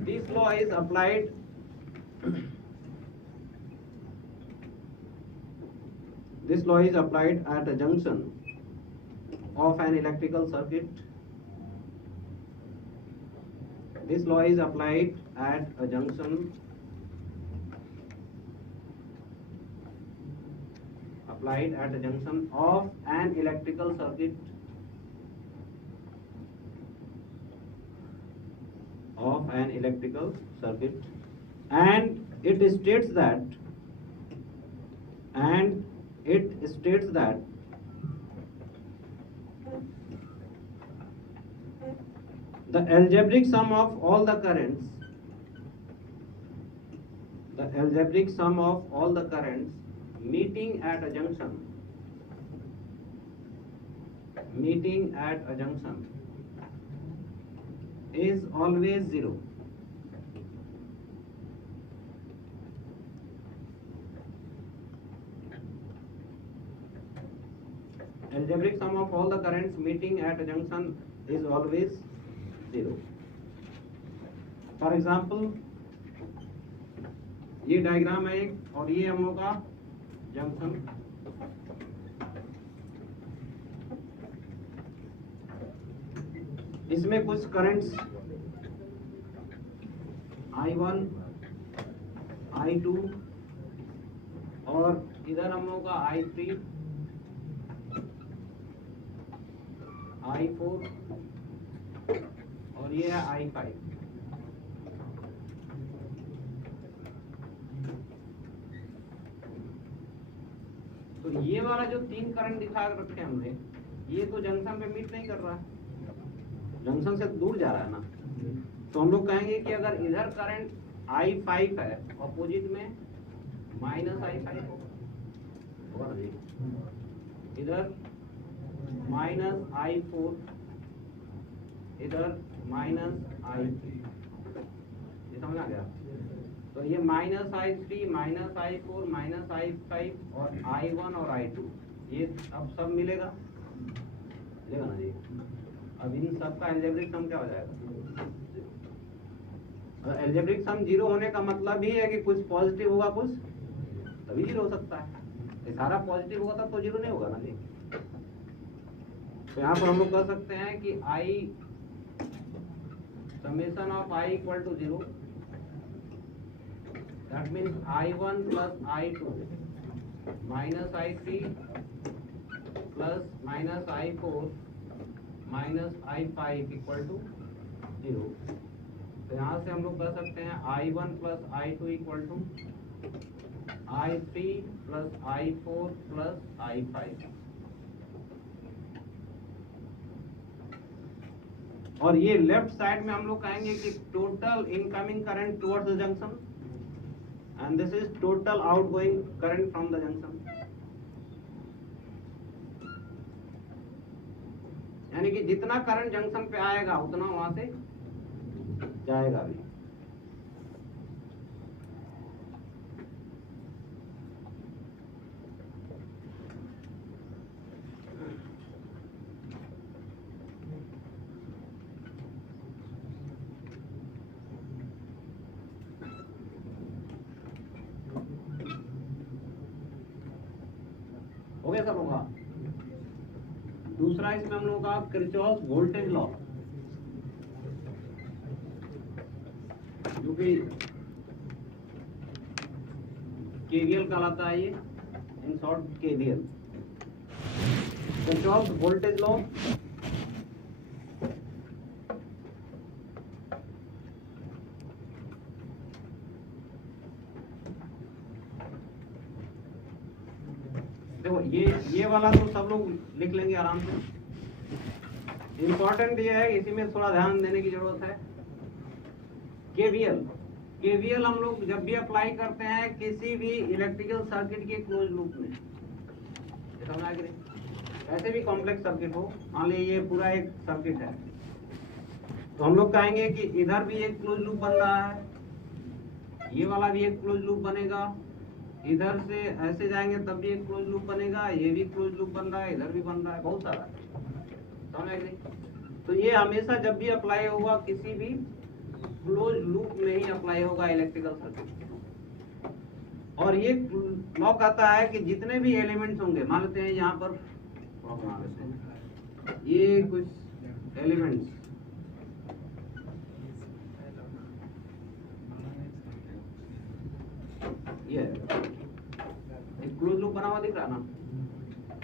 this law is applied at a junction of an electrical circuit. This law is applied at a junction of an electrical circuit and it states that the algebraic sum of all the currents meeting at a junction is always 0. Algebraic sum of all the currents meeting at a junction is always 0. For example, ये diagram है एक और ये हम लोग का junction. इसमें कुछ करंट्स I1, I2 और इधर हम लोग का I3, I4 और ये है I5। तो ये वाला जो 3 करंट दिखा रखे हमने, ये तो जंक्शन पे मीट नहीं कर रहा है, जंक्शन से दूर जा रहा है ना। तो हम लोग कहेंगे कि अगर इधर करंट I5 है, अपोजिट में -I5 होगा ना जी, इधर -I4, इधर -I3, ये समझ आ गया? तो ये -I3, -I4, -I5 और I1 और I2, ये अब सब मिलेगा ना जी। अब इन सब का अलजेब्रिक सम क्या हो जाएगा? अलजेब्रिक सम 0 होने का मतलब ही है कि कुछ पॉजिटिव होगा, कुछ तभी 0 हो सकता है। सारा पॉजिटिव होगा तब तो 0 नहीं होगा ना जी। तो यहाँ पर हम लोग कह सकते हैं कि I summation of I equal to 0, that means I1 plus I2 minus I3 plus minus I4 minus I5 equal to 0। तो यहाँ से हम लोग कह सकते हैं I1 plus I2 equal to I3 plus I4 plus I5। और ये लेफ्ट साइड में हम लोग कहेंगे कि total incoming current towards the junction and this is total outgoing current from the junction. यानी कि जितना करंट जंक्शन पे आएगा उतना वहां से जाएगा भी। गए सब होगा। दूसरा इसमें हम लोगों का किरचॉफ वोल्टेज लॉ, जो कि केवीएल कहलाता है, ये in short KVL, Kirchhoff voltage law. देखो ये वाला तो सब लोग लिख लेंगे आराम से। इंपॉर्टेंट ये है, इसी में थोड़ा ध्यान देने की जरूरत है। केवीएल हम लोग जब भी अप्लाई करते हैं किसी भी इलेक्ट्रिकल सर्किट के क्लोज लूप में, समझ आ गई? ऐसे भी कॉम्प्लेक्स सर्किट हो, मान लीजिए ये पूरा एक सर्किट है, तो हम लोग कहेंगे कि इधर भी एक क्लोज लूप बन रहा है, ये वाला भी एक क्लोज लूप बनेगा, इधर से ऐसे जाएंगे तब भी एक क्लोज लूप बनेगा, ये भी क्लोज लूप बन रहा है, इधर भी बन रहा है, बहुत सारा, समझ आ गई? तो ये हमेशा जब भी अप्लाई होगा किसी भी क्लोज लूप में ही अप्लाई होगा इलेक्ट्रिकल सर्किट। और ये लॉ कहता है कि जितने भी एलिमेंट्स होंगे, मान लेते हैं यहाँ पर बना लेते हैं ये कुछ एलिमेंट्स, ये एक क्लोज लूप बना हुआ दिख रहा ना,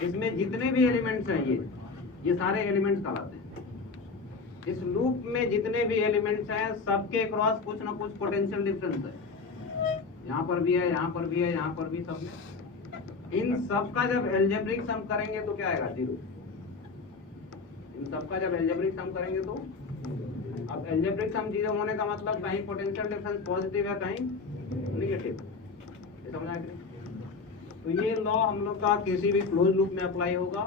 इसमें जितने भी एलिमेंट्स हैं ये सारे एलिमेंट्स कहलाते हैं। इस लूप में जितने भी एलिमेंट्स हैं सबके क्रॉस कुछ ना कुछ पोटेंशियल डिफरेंस है, यहाँ पर भी है, यहाँ पर भी है, यहाँ पर भी, सब में। इन सब का जब एल्जेब्रिक सम करेंगे तो क्या आएगा? 0। इन सब का जब एल्जेब्रिक सम करेंगे तो, अब एल्जेब्रिक सम 0 होने का मतलब कहीं पोटेंशियल डिफरेंस पॉजिटिव है, कहीं नेगेटिव, ये समझ आ गया? तो ये लॉ हम लोग का किसी भी क्लोज लूप में अप्लाई होगा,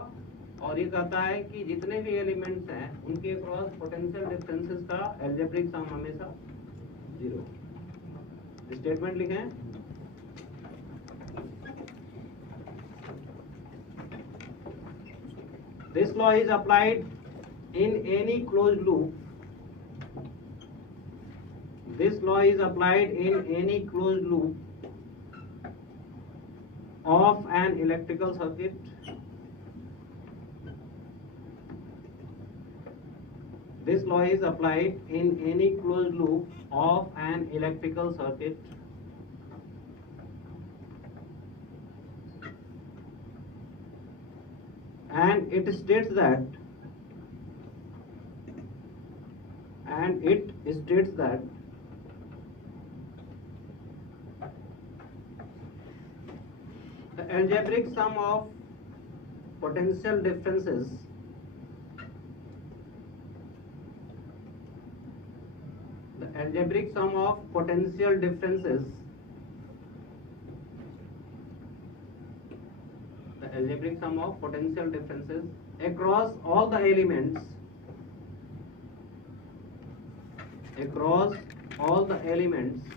और ये कहता है कि जितने भी एलिमेंट्स हैं उनके क्रॉस पोटेंशियल डिफरेंसेस का एल्जेब्रिक सम हमेशा 0। स्टेटमेंट लिखें, this law is applied in any close loop, this law is applied in any close loop of an electrical circuit, this law is applied in any closed loop of an electrical circuit and it states that the algebraic sum of potential differences algebraic sum of potential differences, the algebraic sum of potential differences across all the elements, across all the elements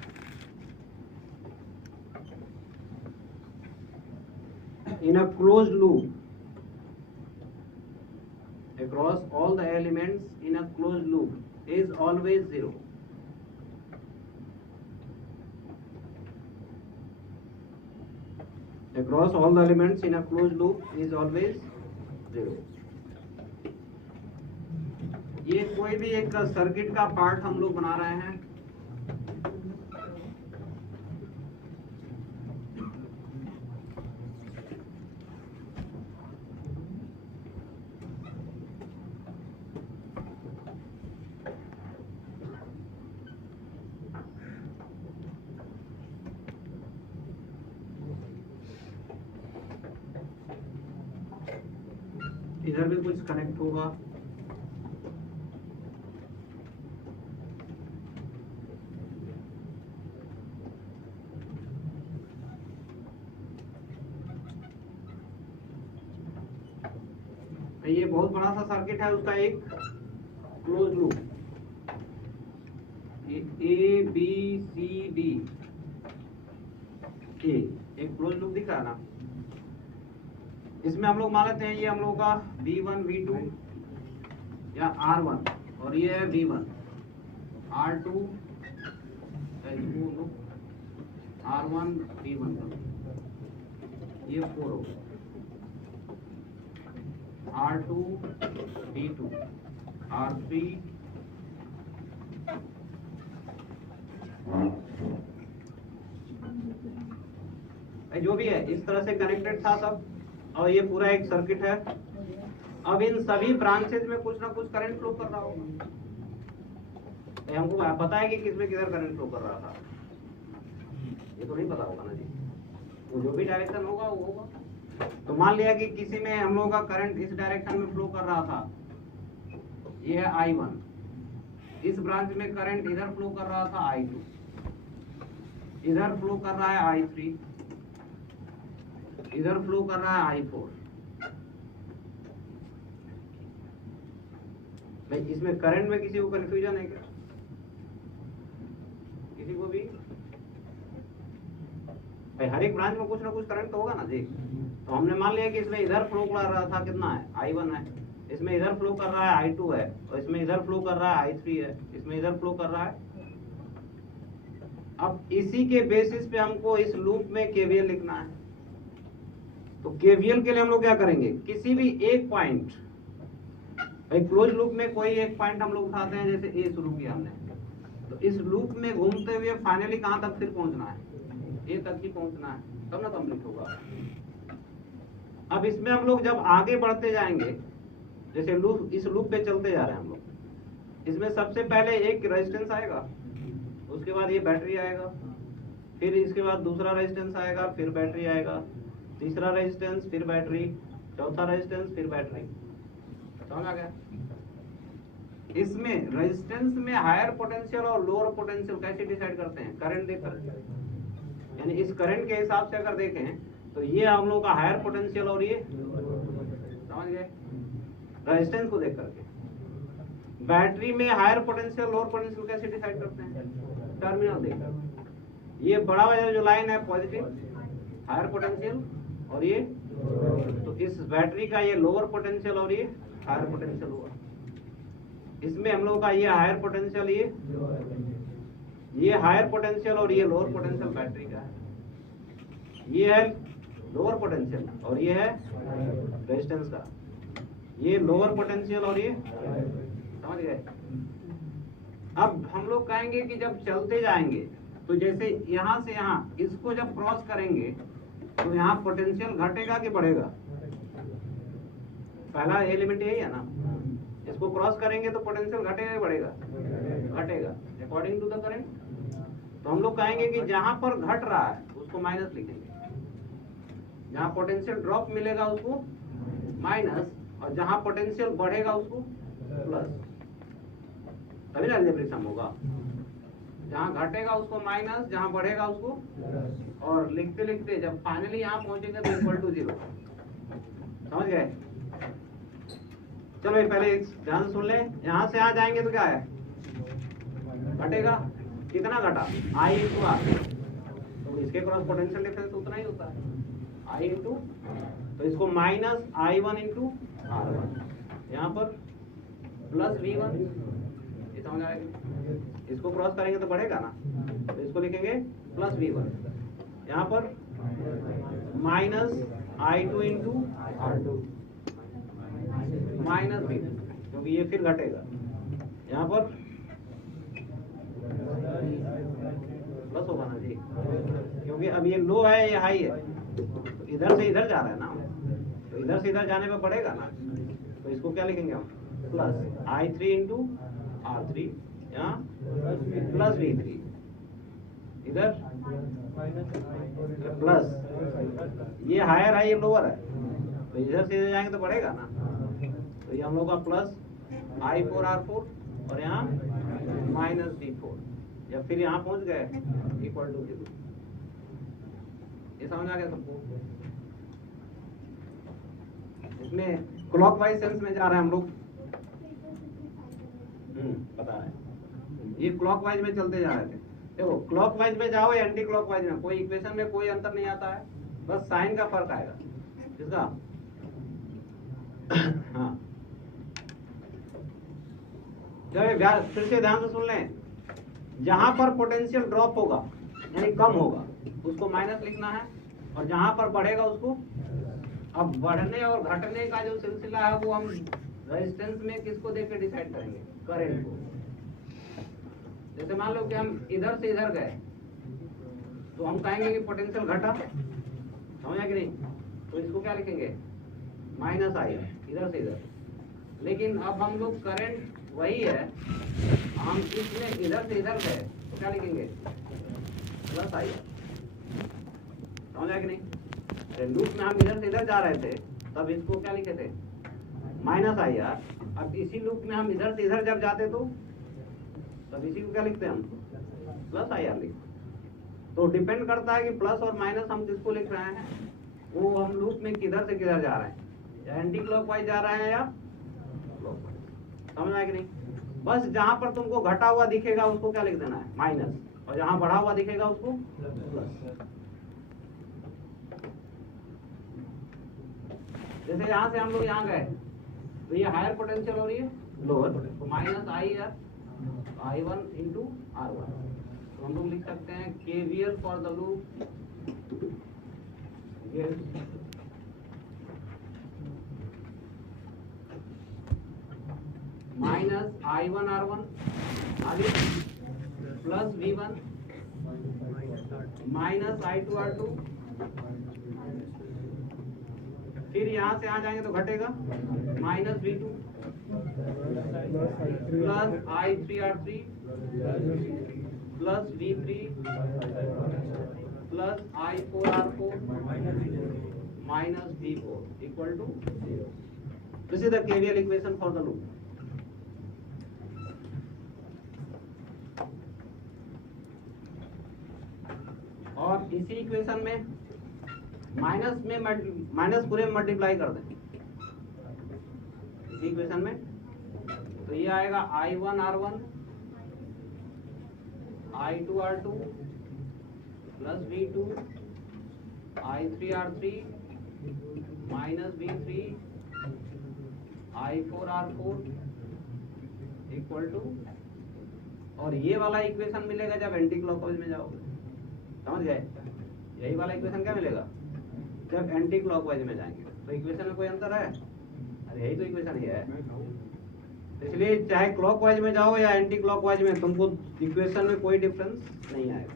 in a closed loop, across all the elements in a closed loop is always 0. Across all the elements in a closed loop is always 0. ये कोई भी एक circuit का part हम लोग बना रहे हैं, इधर भी कुछ कनेक्ट होगा, ये बहुत बड़ा सा सर्किट है, उसका एक close loop, A B C D, एक क्लोज लूप दिख रहा है ना, इसमें हम लोग मान लेते हैं ये हम लोग का V1 V2 या R1, और ये है V1 R2 R1 V1, ये 4 होगा। R2 D2 R3 जो भी है इस तरह से कनेक्टेड था सब, और ये पूरा एक सर्किट है। अब इन सभी ब्रांचेज में कुछ ना कुछ करंट फ्लो कर रहा होगा। हमको पता है कि किसमें किधर करंट फ्लो कर रहा था, ये तो नहीं पता होगा ना जी। वो जो भी डायरेक्शन होगा वो होगा। तो मान लिया कि किसी में हम लोगों का करंट इस डायरेक्शन में फ्लो कर रहा था, ये है I1। इस ब्रांच में करंट इधर फ्लो कर रहा था I2, इधर फ्लो कर रहा है I3, इधर फ्लो कर रहा है I4। भाई इसमें करंट में किसी को कंफ्यूजन है क्या? किसी को भी? भाई हर एक ब्रांच में कुछ ना कुछ करंट तो होगा ना जी। तो हमने मान लिया कि इसमें इधर फ्लो कर रहा था, कितना है I1 है, इसमें इधर फ्लो कर रहा है I2 है, और इसमें इधर फ्लो कर रहा है I3 है, इसमें इधर फ्लो कर रहा है। अब इसी के बेसिस पे हमको इस लूप में KVL लिखना है। तो KVL के लिए हम लोग क्या करेंगे, किसी भी एक पॉइंट, एक क्लोज लूप में कोई एक पॉइंट हम लोग उठाते हैं, जैसे A शुरू किया हमने, तो इस लूप में घूमते हुए फाइनली कहां तक फिर पहुंचना है, A तक ही पहुंचना है, तब ना कंप्लीट होगा। अब इसमें हम लोग जब आगे बढ़ते जाएंगे, जैसे लूप, इस लूप पे चलते जा रहे हैं हम लोग, इसमें सबसे पहले एक रेजिस्टेंस आएगा, उसके बाद ये बैटरी आएगा, फिर इसके बाद दूसरा रेजिस्टेंस आएगा, फिर बैटरी आएगा, तीसरा रेजिस्टेंस, फिर बैटरी, चौथा रेजिस्टेंस, फिर बैटरी। समझ आ गया? इसमें रेजिस्टेंस में हायर पोटेंशियल और लोअर पोटेंशियल कैसे डिसाइड करते हैं, करंट देकर। यानी इस करंट के हिसाब से अगर देखें तो ये हम लोग का हायर पोटेंशियल और ये, समझ गए, रेजिस्टेंस को देख करके। बैटरी में हायर पोटेंशियल लोअर पोटेंशियल कैसे डिसाइड करते हैं, टर्मिनल देखकर। ये बड़ा वाला जो लाइन है पॉजिटिव हायर पोटेंशियल, और ये, तो इस बैटरी का ये लोअर पोटेंशियल और ये हायर पोटेंशियल हुआ। इसमें हम लोग का ये हायर पोटेंशियल, ये हायर पोटेंशियल और ये लोअर पोटेंशियल बैटरी का है। ये है लोअर पोटेंशियल और ये है रेजिस्टेंस का, ये लोअर पोटेंशियल और ये, समझ गए। अब हम लोग कहेंगे कि जब चलते जाएंगे तो जैसे यहाँ से यहाँ इसको जब क्रॉस करेंगे तो यहाँ पोटेंशियल घटेगा कि बढ़ेगा? पहला एलिमेंट यही है ना, इसको क्रॉस करेंगे तो पोटेंशियल घटेगा या बढ़ेगा? घटेगा, अकॉर्डिंग टू द करंट। तो हम लोग कहेंगे कि जहां पर घट रहा है उसको माइनस लिखेंगे, जहां पोटेंशियल ड्रॉप मिलेगा उसको माइनस, और जहां पोटेंशियल बढ़ेगा उसको प्लस। तभी ना अलजेब्रिक सम होगा। जहां घटेगा उसको माइनस, जहां बढ़ेगा उसको, और लिखते लिखते जब फाइनली यहाँ पहुंचेंगे तो इक्वल टू 0। समझ गए? चलो ये पहले ध्यान से सुन ले। यहाँ से आ जाएंगे तो क्या है, घटेगा। कितना घटा? I into R. तो इसके क्रॉस पोटेंशियल डिफरेंस उतना ही होता है, I इंटू, तो इसको माइनस I1 इंटू R1, यहाँ पर प्लस V1। ये समझ आएगा? इसको क्रॉस करेंगे तो बढ़ेगा ना, तो इसको लिखेंगे प्लस V1, यहाँ पर minus I2 into R2 minus V2, क्योंकि ये फिर घटेगा, यहाँ पर प्लस होगा ना जी, क्योंकि अब ये लो है ये हाई है, तो इधर से इधर जा रहा है ना, तो इधर से इधर जाने में बढ़ेगा ना, तो इसको क्या लिखेंगे हम, प्लस I3 इंटू R3, यहाँ प्लस V3, इधर प्लस, ये हायर है ये लोअर है, तो इधर से इधर जाएंगे तो बढ़ेगा ना, तो ये हम लोग का प्लस I4 R4 और यहाँ माइनस D4, या फिर यहाँ पहुंच गए इक्वल टू 0। ये समझ आ गया सबको? इसमें क्लॉकवाइज सेंस में जा रहे हैं हम लोग, पता है, ये क्लॉकवाइज में चलते जा रहे थे। देखो क्लॉकवाइज में जाओ या एंटी क्लॉकवाइज में, कोई इक्वेशन में कोई अंतर नहीं आता है, बस साइन का फर्क आएगा इसका। हाँ फिर से ध्यान से सुन लें, जहां पर पोटेंशियल ड्रॉप होगा यानी कम होगा उसको माइनस लिखना है, और जहां पर बढ़ेगा उसको, अब बढ़ने और घटने का जो सिलसिला है वो हम रेजिस्टेंस में किसको देख के डिसाइड करेंगे? करंट को। जैसे मान लो कि हम इधर से इधर गए तो हम कहेंगे कि पोटेंशियल घटा, समझा कि नहीं? तो इसको क्या लिखेंगे? माइनस आई इधर से इधर। लेकिन अब हम लोग करंट वही है, हम इसमें इधर से इधर गए तो क्या लिखेंगे? प्लस आई, समझा कि नहीं? लूप में हम इधर से इधर जा रहे थे तब इसको क्या लिखे थे? Minus I are. अब इसी लूप में हम इधर से इधर जब जाते तो तब इसी को क्या लिखते हैं हम? प्लस आई आर लिखते। तो डिपेंड करता है कि प्लस और माइनस हम किसको लिख रहे हैं, वो हम लूप में किधर से किधर जा रहे हैं, या एंटी क्लॉकवाइज जा रहे हैं या क्लॉकवाइज। समझ में आया कि नहीं? बस जहां पर तुमको घटा हुआ दिखेगा उसको क्या लिख देना है? माइनस, और जहां बढ़ा हुआ दिखेगा उसको प्लस। जैसे यहाँ से हम लोग यहाँ गए तो ये हायर पोटेंशियल हो रही है लोअर, तो minus I are I1 into R1। तो हम लोग लिख सकते हैं KVL for the loop minus I1 R1 आगे plus V1 minus I2 R2, फिर यहाँ से आ जाएंगे तो घटेगा minus V2 plus I3 R3 plus V3 plus I4 R4 minus V4 equal to 0। This is the KVL equation for the loop. और इसी equation में माइनस पूरे में मल्टीप्लाई कर दें इसी इक्वेशन में, तो ये आएगा I1 R1 I2 R2 plus V2 I3 R3 minus V3 I4 R4 equal to, और ये वाला इक्वेशन मिलेगा जब एंटी क्लॉकवाइज में जाओगे। समझ गए? यही वाला इक्वेशन क्या मिलेगा जब एंटी क्लॉकवाइज में जाएंगे। तो इक्वेशन में कोई अंतर है? अरे यही तो इक्वेशन ही है। इसलिए चाहे क्लॉकवाइज में जाओ या एंटी क्लॉकवाइज में, तुमको इक्वेशन में कोई डिफरेंस नहीं आएगा।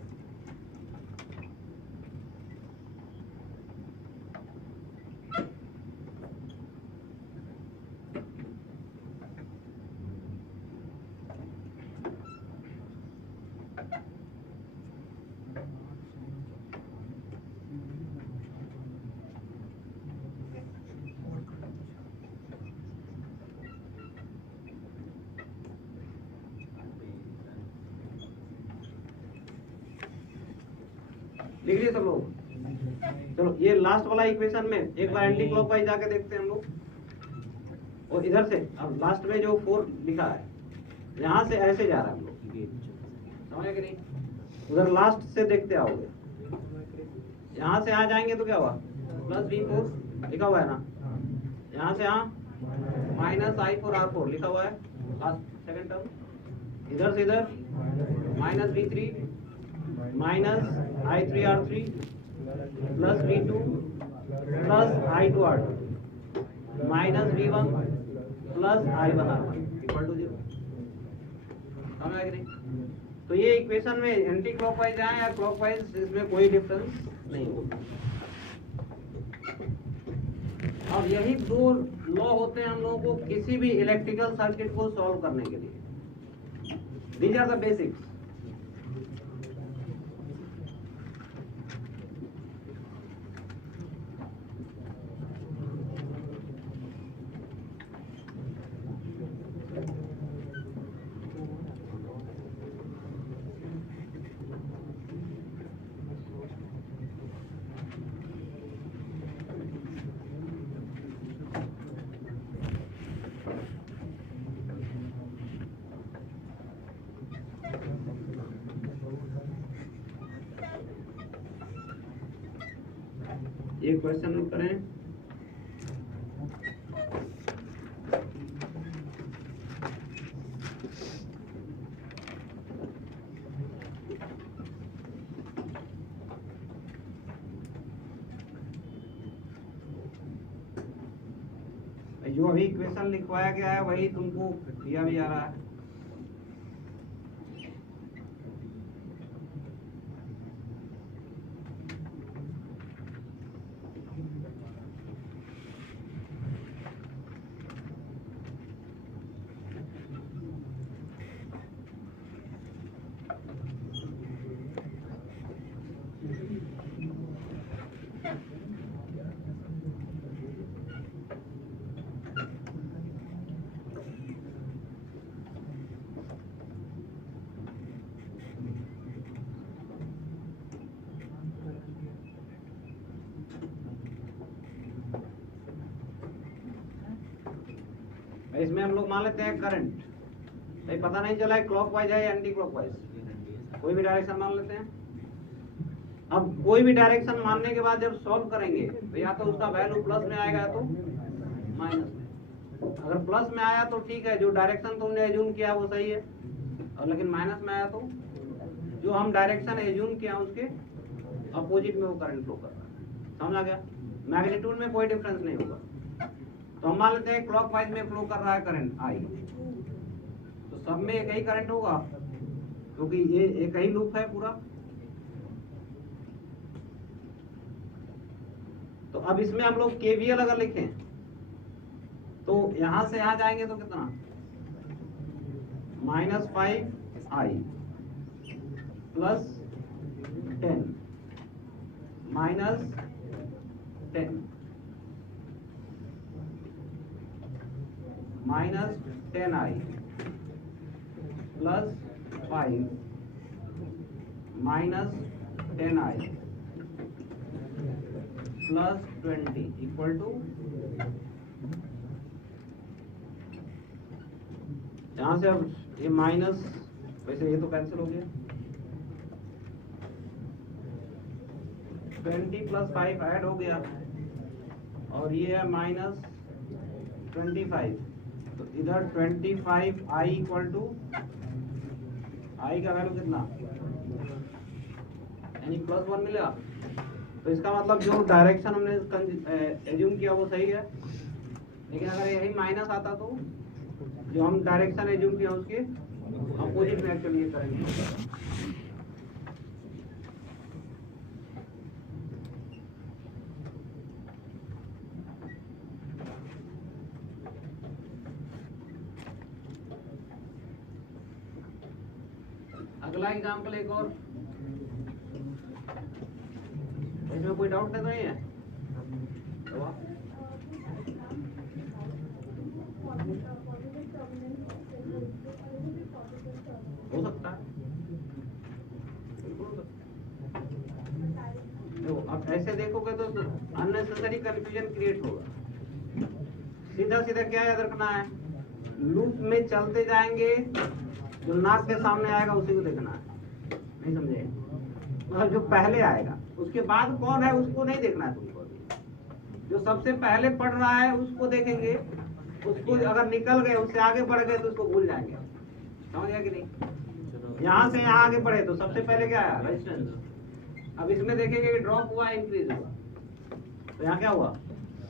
लिख लिए सब लोग? चलो ये लास्ट वाला इक्वेशन में एक बार एंटी क्लॉकवाइज जाके देखते हैं हम लोग। और इधर से अब लास्ट में जो 4 लिखा है यहाँ से ऐसे जा रहा है हम लोग, समझे कि नहीं? उधर लास्ट से देखते आओगे, यहाँ से आ जाएंगे तो क्या हुआ? प्लस V4 लिखा हुआ है ना, यहाँ से यहाँ माइनस I4 R4 लिखा हुआ है लास्ट सेकंड टर्म, इधर से इधर minus V3 minus I3 R3 plus V2 plus I2 R2 minus V1 plus I1 R1 equal to 0। समझ आया कि नहीं? तो ये इक्वेशन में एंटी क्लॉकवाइज जाए या क्लॉकवाइज, इसमें कोई डिफरेंस नहीं होगा। अब यही 2 लॉ होते हैं हम लोगों को किसी भी इलेक्ट्रिकल सर्किट को सॉल्व करने के लिए। These are the basics. ये क्वेश्चन नोट करें। जो अभी इक्वेशन लिखवाया गया है वही तुमको दिया भी जा रहा है। इसमें हम लोग मान लेते हैं करंट, भाई पता नहीं चला है क्लॉकवाइज है या एंटी क्लॉकवाइज, कोई भी डायरेक्शन मान लेते हैं। अब कोई भी डायरेक्शन मानने के बाद जब सॉल्व करेंगे तो या तो उसका वैल्यू प्लस में आएगा तो माइनस में। अगर प्लस में आया तो ठीक है, जो डायरेक्शन तुमने एज्यूम किया वो सही है, और लेकिन माइनस में आया तो जो हम डायरेक्शन एज्यूम किया उसके अपोजिट में वो करंट फ्लो कर रहा है। समझ गया? मैग्नीट्यूड में कोई डिफरेंस नहीं होगा। तो हम मान लेते हैं क्लॉकवाइज में फ्लो कर रहा है करंट आई, तो सब में एक ही करंट होगा क्योंकि ये एक ही लूप है पूरा। तो अब इसमें हम लोग केवीएल अगर लिखें तो यहां से यहां जाएंगे तो कितना, -5i +10 -10 -10i +5 -10i +20 equal to, यहां से अब ये माइनस, वैसे ये तो कैंसिल हो गया, 20 + 5 ऐड हो गया और ये है -25। तो इधर 25i इक्वल टू आई का वैल्यू कितना, यानी +1 मिलेगा। तो इसका मतलब जो डायरेक्शन हमने एज्यूम किया वो सही है, लेकिन अगर यही माइनस आता तो जो हम डायरेक्शन एज्यूम किया उसके अपोजिट में एक्चुअली ये करेंगे। अगला एग्जाम्पल एक और, इसमें कोई डाउट तो नहीं है? हो सकता है, बिल्कुल हो सकता है। तो अब ऐसे देखोगे तो अननेसेसरी कंफ्यूजन क्रिएट होगा। सीधा सीधा क्या याद रखना है, लूप में चलते जाएंगे, जो नाक के सामने आएगा उसी को देखना है। नहीं समझे? मतलब जो पहले आएगा, उसके बाद कौन है उसको नहीं देखना है तुमको। जो सबसे पहले पढ़ रहा है उसको देखेंगे, उसको अगर निकल गए, उससे आगे बढ़ गए तो उसको भूल जाएंगे। समझ गया कि नहीं? यहाँ से यहाँ आगे बढ़े तो सबसे पहले क्या आया, रेजिस्टेंस। अब इसमें देखेंगे कि ड्रॉप हुआ इंक्रीज हुआ, तो यहाँ क्या हुआ,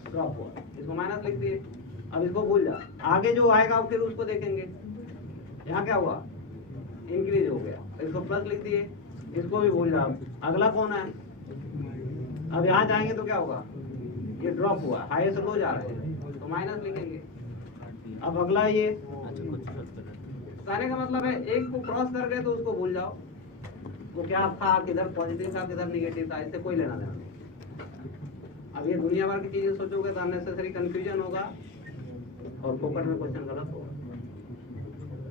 ड्रॉप हुआ, इसको माइनस लिख दिए। अब इसको भूल जा, आगे जो आएगा फिर उसको देखेंगे, यहाँ क्या हुआ, इंक्रीज हो गया, इसको प्लस लिख दिए, इसको भी भूल जाओ। अगला कौन है, अब यहाँ जाएंगे तो क्या होगा, ये ड्रॉप हुआ, हाई से लो जा रहे हैं तो माइनस लिखेंगे। अब अगला ये, कहने का मतलब है एक को क्रॉस कर गए तो उसको भूल जाओ, वो क्या था, किधर पॉजिटिव था किधर निगेटिव था, इससे कोई लेना देना नहीं। अब ये दुनिया भर की चीजें सोचोगे तो अननेसेसरी कंफ्यूजन होगा और फोकट में क्वेश्चन गलत होगा।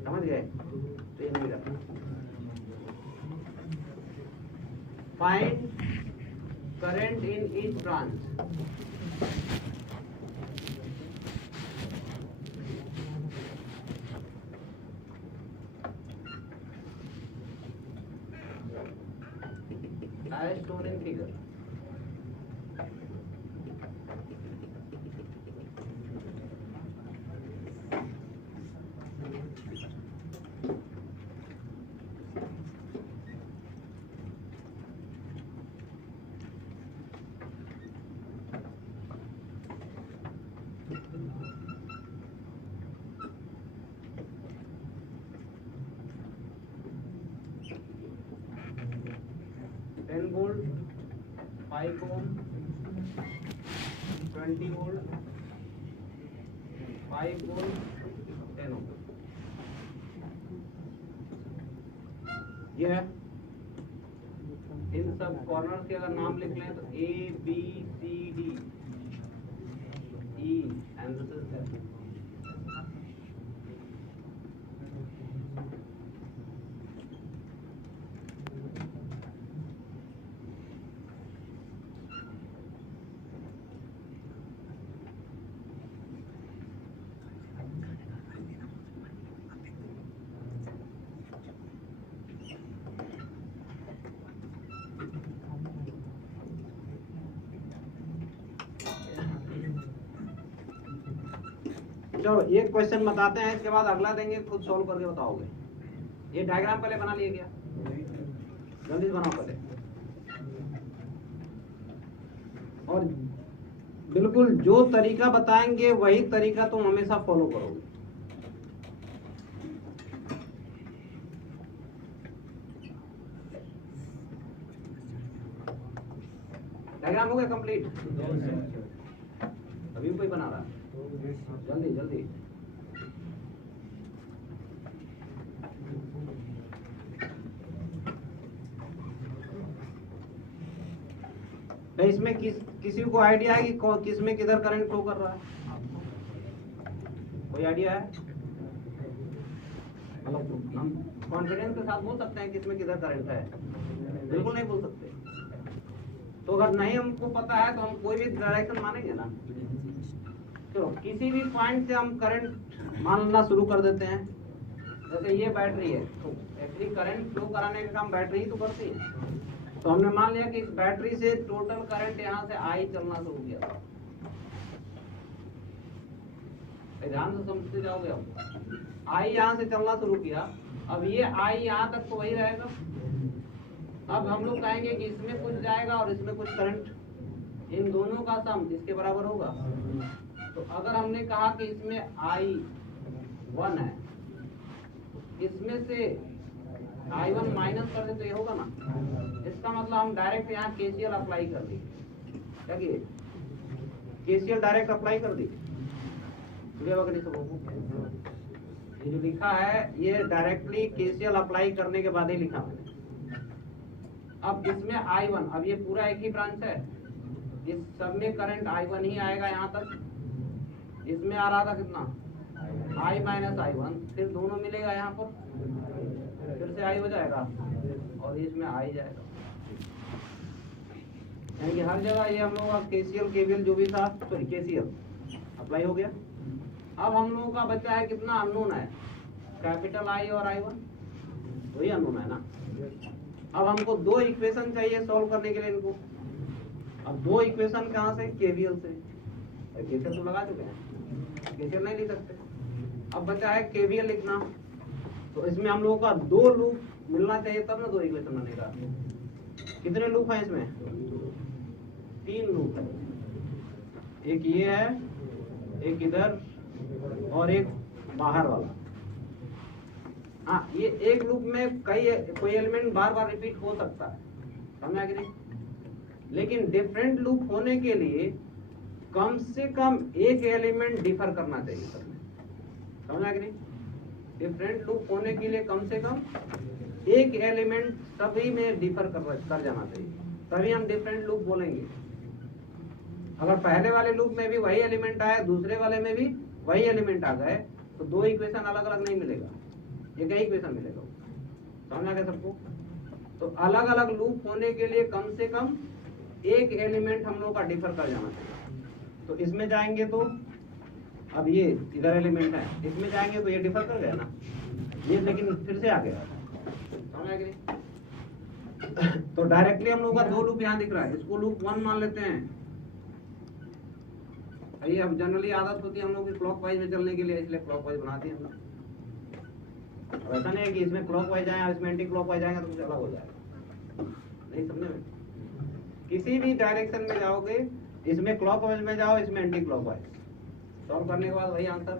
समझ गए? तो ये नहीं करना। Find current in each branch. as shown in figure. 10 volt, 5 ohm, 20 volt, 5 volt, 10 ohm. ये है। इन सब कॉर्नर के अगर नाम लिख लें तो A B C D E and this is F। चलो एक क्वेश्चन बताते हैं, इसके बाद अगला देंगे, खुद सॉल्व करके बताओगे। ये डायग्राम पहले बना लिए क्या? जल्दी से बनाओ पहले। और बिल्कुल जो तरीका बताएंगे वही तरीका तुम हमेशा फॉलो करोगे। डायग्राम हो गया कंप्लीट? अभी कोई बना रहा? जल्दी जल्दी। तो इसमें किसी को आइडिया है कि किस में किधर करंट फ्लो कर रहा है? कोई आइडिया है? मतलब हम कॉन्फिडेंस के साथ बोल सकते हैं किसमें किधर करंट है? बिल्कुल नहीं बोल सकते। तो अगर नहीं हमको पता है तो हम कोई भी डायरेक्शन मानेंगे ना। तो किसी भी पॉइंट से हम करंट मानना शुरू कर देते हैं। जैसे ये बैटरी है, तो एक्चुअली करंट फ्लो कराने का काम बैटरी ही तो करती है। तो हमने मान लिया कि इस बैटरी से टोटल करंट यहाँ से आई चलना शुरू किया था। ध्यान से समझते जाओगे अब। आई यहाँ से चलना शुरू किया, अब ये आई यहाँ तक तो वही रहेगा। अब हम लोग कहेंगे कि इसमें कुछ जाएगा और इसमें कुछ करंट, इन दोनों का सम इसके बराबर होगा। तो अगर हमने कहा कि इसमें I1 है, इसमें से I1 माइनस कर दे तो ये होगा ना। इसका मतलब हम डायरेक्ट यहाँ KCL अप्लाई कर दी। क्या किए? KCL डायरेक्ट अप्लाई कर दी। ये जो लिखा है ये डायरेक्टली KCL अप्लाई करने के बाद ही लिखा मैंने। अब इसमें I1, अब ये पूरा एक ही ब्रांच है, इस सब में करंट I1 ही आएगा यहाँ तक। इसमें आ रहा था कितना? I माइनस I1, फिर दोनों मिलेगा यहाँ पर, फिर से I हो जाएगा और इसमें I जाएगा। यानी कि हर जगह ये हम लोगों का KCL KVL जो भी था, सॉरी KCL अप्लाई हो गया। अब हम लोगों का बचा है कितना? अननोन है, कैपिटल I और I1, वही अननोन है ना। अब हमको दो इक्वेशन चाहिए सॉल्व करने के लिए इनको। अब दो इक्वेशन कहाँ से? KVL से। KCL तो लगा चुके हैं, KCL नहीं लिख सकते। अब बचा है KVL लिखना। तो इसमें हम लोगों का दो लूप मिलना चाहिए तब ना दो इक्वेशन बनेगा। कितने लूप हैं इसमें? 3 लूप है। एक ये है, एक इधर और एक बाहर वाला। हाँ, ये एक लूप में कोई एलिमेंट बार बार रिपीट हो सकता है, समझ आ गई? लेकिन डिफरेंट लूप होने के लिए कम से कम एक एलिमेंट डिफर करना चाहिए सब में, समझ आ गई? डिफरेंट लूप होने के लिए कम से कम एक एलिमेंट सभी में डिफर कर जाना चाहिए, तभी हम डिफरेंट लूप बोलेंगे। अगर पहले वाले लूप में भी वही एलिमेंट आए, दूसरे वाले में भी वही एलिमेंट आ गए, तो दो इक्वेशन अलग अलग नहीं मिलेगा, एक ही इक्वेशन मिलेगा। समझ आ गया सबको? तो अलग अलग लूप होने के लिए कम से कम एक एलिमेंट हम लोग का डिफर कर जाना चाहिए। तो इसमें जाएंगे तो अब ये इधर एलिमेंट है, इसमें जाएंगे तो ये डिफर कर गया ना, ये लेकिन फिर से आ गया, समझ आ गया? तो डायरेक्टली हम लोग का दो लूप यहाँ दिख रहा है, इसको लूप 1 मान लेते हैं। ये हम जनरली आदत होती है हम लोग की क्लॉकवाइज में चलने के लिए, इसलिए क्लॉकवाइज बनाते हैं हम लोग। ऐसा नहीं है कि इसमें क्लॉकवाइज जाए और इसमें एंटी क्लॉकवाइज जाएंगे तो कुछ अलग हो जाएगा, नहीं समझे में? किसी भी डायरेक्शन में जाओगे, इसमें क्लॉकवाइज में जाओ, इसमें एंटी क्लॉकवाइज, सॉल्व करने के बाद वही आंसर।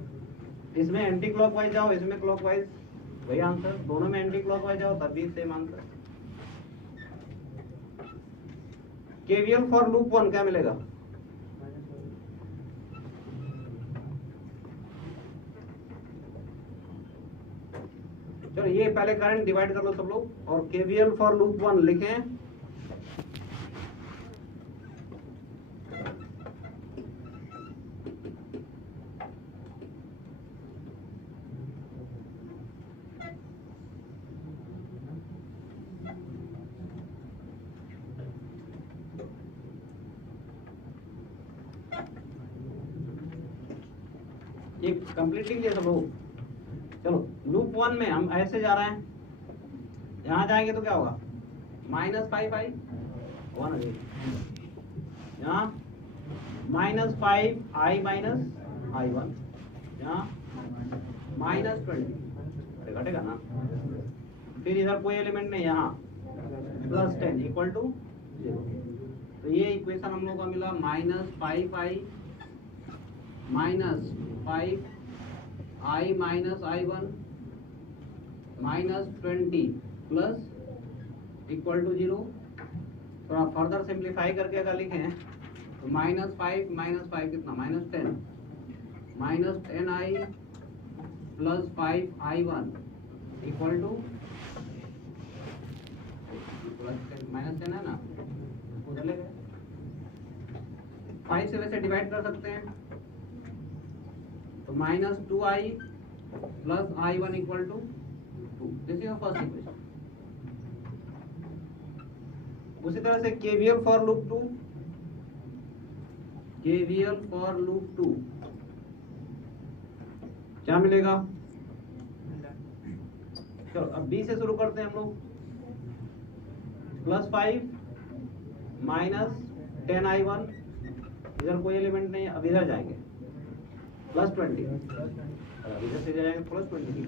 इसमें एंटी क्लॉकवाइज जाओ, इसमें क्लॉकवाइज, वही आंसर। दोनों में एंटी क्लॉकवाइज जाओ तब भी same answer. KVL for loop 1 क्या मिलेगा? चलो ये पहले करंट डिवाइड कर लो सब लोग, और केवीएल फॉर लूप 1 लिखें। ये कंप्लीटिंग ये सब लोग। चलो लूप 1 में हम ऐसे जा रहे हैं, यहाँ जाएंगे तो क्या होगा? -5i 1 अगेन, यहाँ -5i - i1, यहाँ -20 घटेगा ना। फिर इधर कोई एलिमेंट नहीं, यहाँ +10 = 0। तो ये इक्वेशन हम लोग का मिला -5i - 5i - i1 -20 प्लस = 0। थोड़ा फर्दर सिंप्लीफाई करके अगर लिखें तो -5 - 5 कितना? -10 -10i + 5i1 = -10 है ना, उधर ले गए। 5 से वैसे डिवाइड कर सकते हैं, तो -2i + i1 = 2। This is first equation. उसी तरह से KVL for loop 2, KVL for loop 2 क्या मिलेगा? चलो अब बी से शुरू करते हैं हम लोग। +5 -10i1, इधर कोई एलिमेंट नहीं है, अब इधर जाएंगे +20, इधर से जाएंगे +20,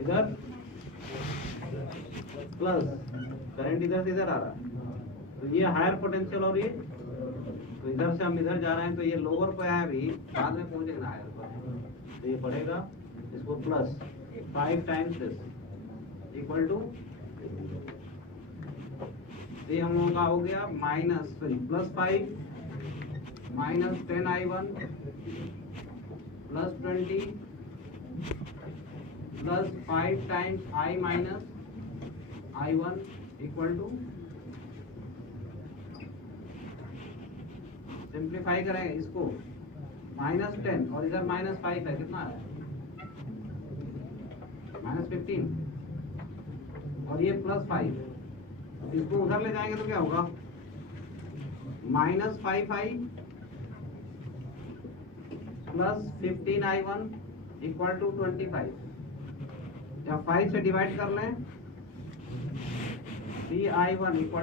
इधर प्लस करंट इधर से इधर आ रहा है, तो ये हायर पोटेंशियल, और ये तो इधर से हम इधर जा रहे हैं, तो ये लोअर पे है, अभी बाद में पहुंचेगा हायर पर, तो ये बढ़ेगा, इसको प्लस 5 टाइम्स दिस = ये हम लोगों का हो गया +5 -10i1 +20 plus 5 times i - i1 = simplify करेंगे इसको, -10 और इधर -5 है, कितना है? -15, और ये +5, इसको उधर ले जाएंगे तो क्या होगा? -5i + 15i1 = 25। या 5 से डिवाइड कर लें, 3i1 =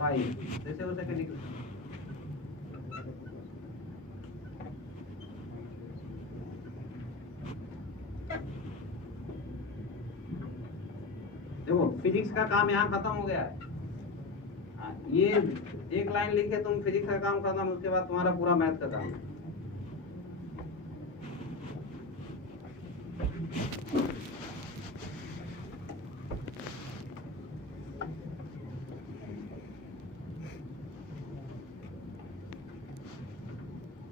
5, जैसे हो सके लिख। देखो फिजिक्स का काम यहाँ खत्म हो गया है। ये एक लाइन लिखे तुम, फिजिक्स का काम खत्म, उसके बाद तुम्हारा पूरा मैथ का काम है।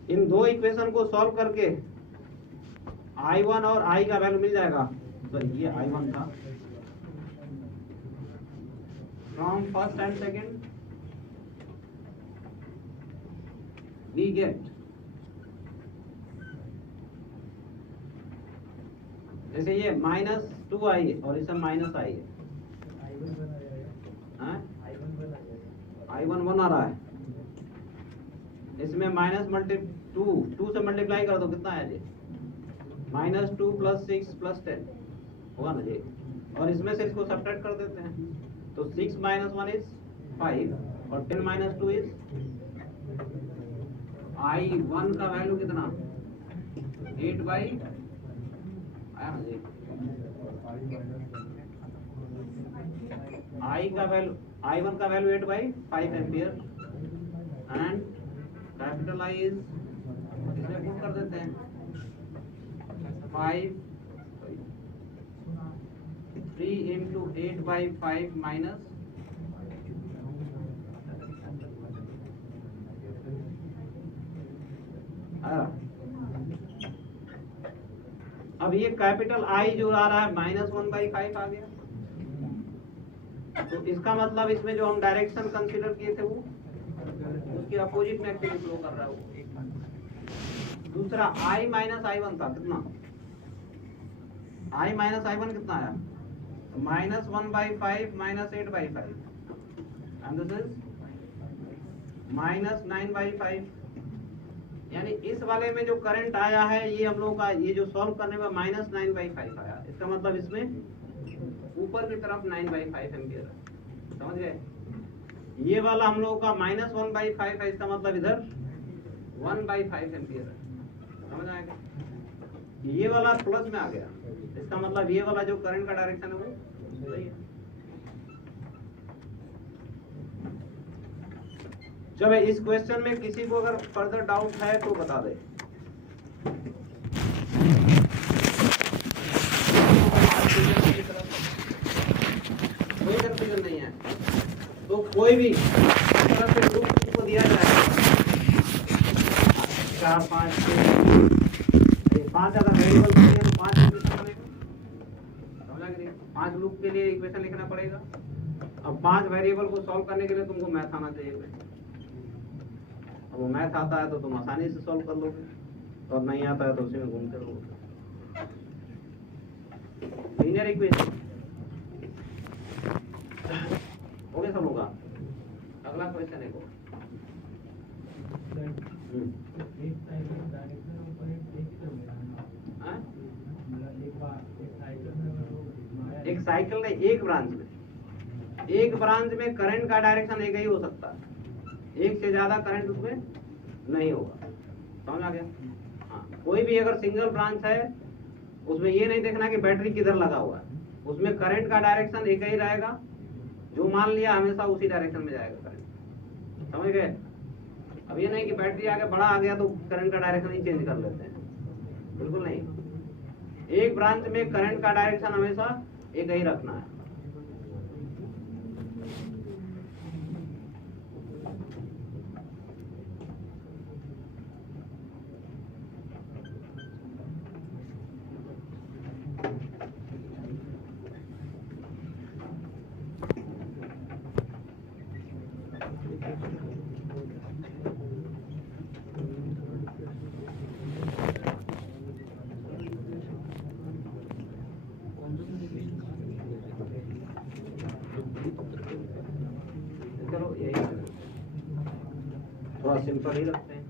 इन दो इक्वेशन को सॉल्व करके i1 और i का वैल्यू मिल जाएगा। सॉरी ये i1 था, from first and second we get, जैसे ये -2i है और इसमें -i है, i1 1 आ रहा है, इसमें -2 से मल्टीप्लाई कर दो, कितना है जी? -2 + 6 + 10 होगा ना जी, और इसमें से इसको सब्ट्रैक्ट कर देते हैं, तो 6 - 1 = 5 और 10 - 2 = i1 का वैल्यू कितना? 8 आया ना जी, i1 का value 8/5 ampere, and capital I is, इसमें पुट कर देते हैं 3 × 8/5 - अब ये कैपिटल आई जो आ रहा है -1/5 आ गया, तो इसका मतलब इसमें जो हम डायरेक्शन कंसीडर किए थे वो उसके अपोजिट में एक्चुअली फ्लो कर रहा है वो। दूसरा I - I1 था कितना, I - I1 कितना आया, -1/5 -8/5 and this is -9/5। यानी इस वाले में जो करंट आया है ये हम लोग का ये जो सॉल्व करने में -9/5 आया, इसका मतलब इसमें ऊपर की तरफ 9/5 एम्पियर है, समझ गए। ये वाला हम लोग का -1/5 है, इसका मतलब इधर 1/5 एम्पियर है, समझ आएगा। ये वाला प्लस में आ गया, इसका मतलब ये वाला जो करंट का डायरेक्शन है वो सही है। जब इस क्वेश्चन में किसी को अगर फर्दर डाउट है तो बता दे। कोई कंफ्यूजन नहीं है तो कोई भी तरह से ग्रुप को दिया जाए 4 5 अगर वेरिएबल के लिए तो 5 इक्वेशन बनेगा, समझा कि नहीं। 5 लूप के लिए इक्वेशन लिखना पड़ेगा। अब 5 वेरिएबल को सॉल्व करने के लिए तुमको मैथ आना चाहिए। अब वो मैथ आता है तो तुम आसानी से सॉल्व कर लोगे, और नहीं आता है तो उसी में घूमते रहोगे। लीनियर इक्वेशन हो गया सब होगा। अगला क्वेश्चन है को एक साइकिल का एक ब्रांच में करंट का डायरेक्शन एक ही हो सकता है, एक से ज्यादा करंट उसमें नहीं होगा, समझ आ गया। हाँ, कोई भी अगर सिंगल ब्रांच है उसमें ये नहीं देखना कि बैटरी किधर लगा हुआ है, उसमें करंट का डायरेक्शन एक ही रहेगा, जो मान लिया हमेशा उसी डायरेक्शन में जाएगा करंट, समझ गए। अब ये नहीं कि बैटरी आगे बड़ा आ गया तो करंट का डायरेक्शन ही चेंज कर लेते हैं, बिल्कुल नहीं। एक ब्रांच में करंट का डायरेक्शन हमेशा एक ही रखना है। चलो यही थोड़ा सिंपल ही रखते हैं।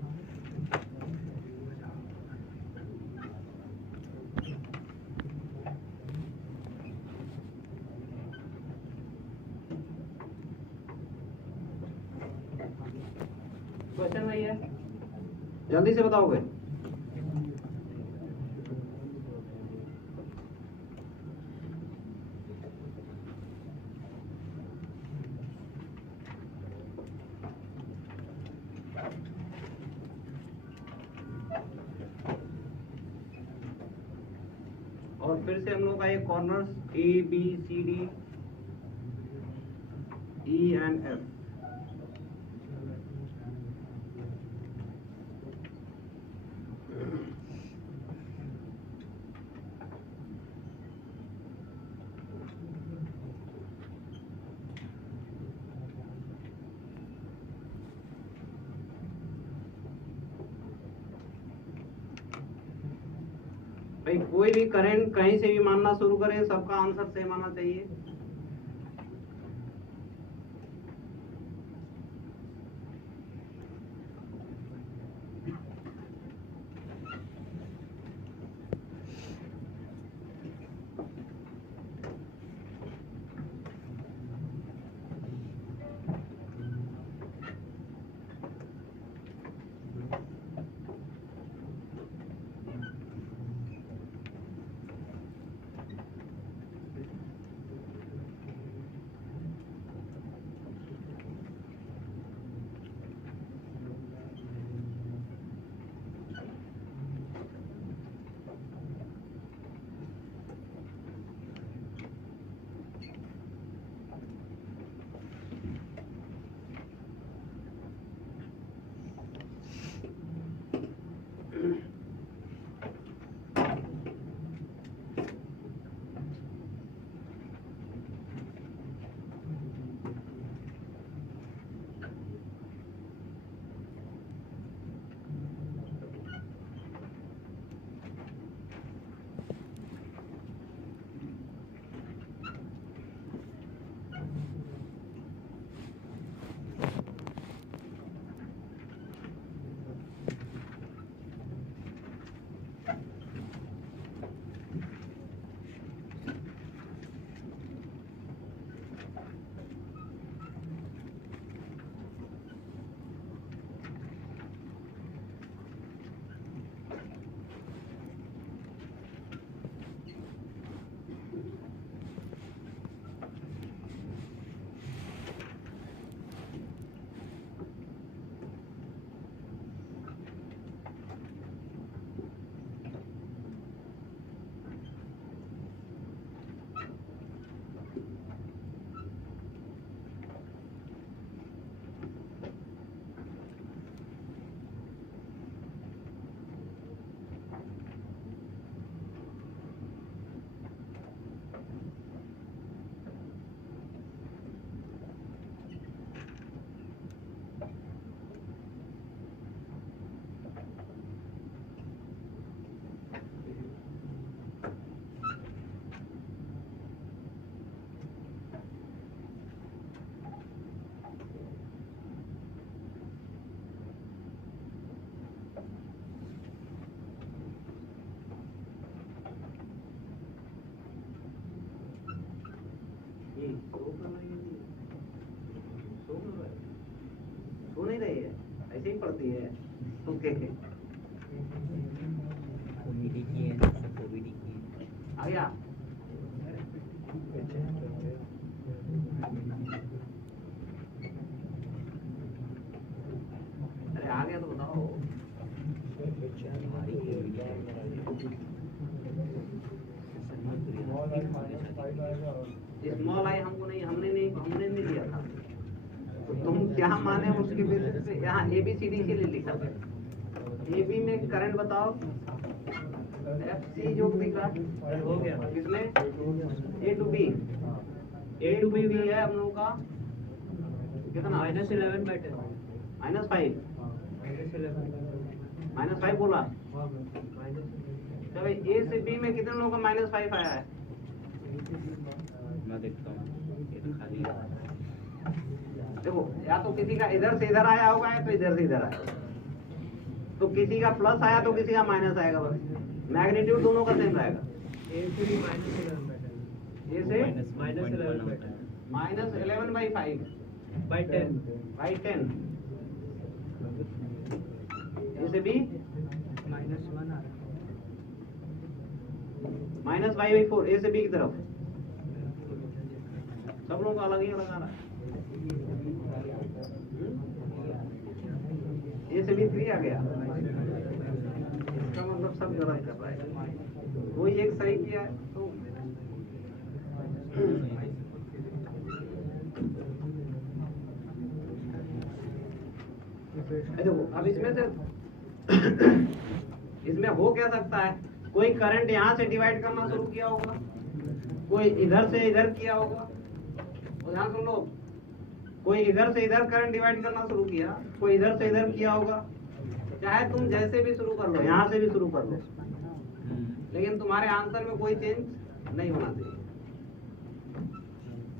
क्वेश्चन वही है, जल्दी से बताओगे। और फिर से हम लोग का ये corners ABCD E and F, भाई कोई भी करंट कहीं से भी मानना शुरू करें सबका आंसर सेम आना चाहिए। सो नहीं रही है, ऐसे ही पढ़ती है। ओके कॉमेडी की है, कॉमेडी की है। आ गया। अरे आ गया तो बताओ। हमारी कॉमेडी स्मॉल आई हमको नहीं, हमने नहीं लिया था। तो तुम क्या माने उसके बेसिस पे यहाँ ABCD के लिए लिखा था। AB में करंट बताओ। FC जो दिख रहा हो गया किसमें? A to B भी है हम लोगों का कितना? -11/10 -5 -5 बोला। तो भाई A से B में कितने लोगों का -5 आया है? मैं देखता हूँ, ये तो खाली है। देखो या तो किसी का इधर से इधर आया होगा या तो इधर से इधर आया। तो किसी का प्लस आया तो किसी का माइनस आएगा, बस मैग्नीट्यूड दोनों का सेम रहेगा। A से भी -11/10 A से -11/10 -11/5 by 10 by 10। A से B -1 आ -5/4 A से B की तरफ। सब लोगों को अलग ही अलग आ रहा है। A से B 3 आ गया। इसका मतलब सब गलत कर रहा है, कोई एक सही किया है तो देखो अब इसमें से इसमें हो क्या सकता है, कोई करंट यहाँ से डिवाइड करना शुरू किया होगा, कोई इधर से इधर किया होगा। और ध्यान सुन लो, कोई इधर से इधर करंट डिवाइड करना शुरू किया, कोई इधर से इधर किया होगा। चाहे तुम जैसे भी शुरू कर लो, यहाँ से भी शुरू कर लो, लेकिन तुम्हारे आंसर में कोई चेंज नहीं होना चाहिए।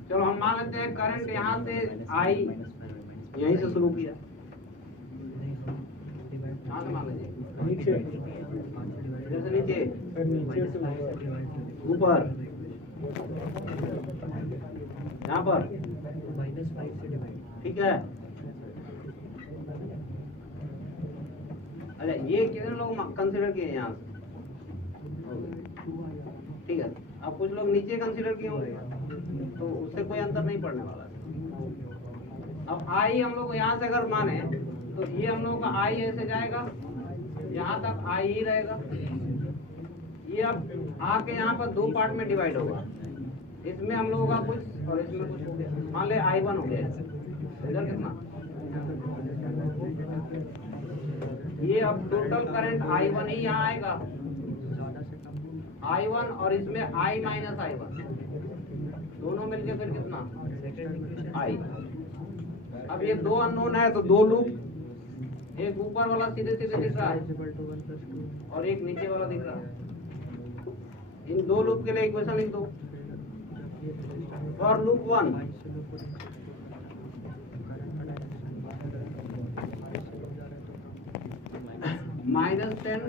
चलो हम मान लेते हैं करंट यहाँ से आई, यहीं से शुरू किया। कहाँ से मान लीजिए? नीचे इधर से नीचे, नीचे से ऊपर, यहाँ पर, -5 से डिवाइड। ठीक है। अच्छा ये कितने लोग कंसिडर किए यहाँ से? ठीक है। अब कुछ लोग नीचे कंसिडर किए होंगे, तो उससे कोई अंतर नहीं पड़ने वाला है। अब आई हम लोग यहाँ से अगर माने तो ये हम लोग का आई ऐसे जाएगा, यहाँ तक आई ही रहेगा। ये अब आके यहाँ पर दो पार्ट में डिवाइड होगा, इसमें हम लोगों का कुछ और इसमें कुछ हो गया। मान ले I1 हो गया, इधर कितना? ये अब टोटल करंट I1 ही यहाँ आएगा, I1 और इसमें I माइनस I1 दोनों मिलके फिर कितना? I। अब ये दो अननोन है तो दो लूप, एक ऊपर वाला सीधे सीधे दिख रहा है और एक नीचे वाला दिख रहा है। इन दो लूप के लिए इक्वेशन लिख दो। फॉर लूप 1 -10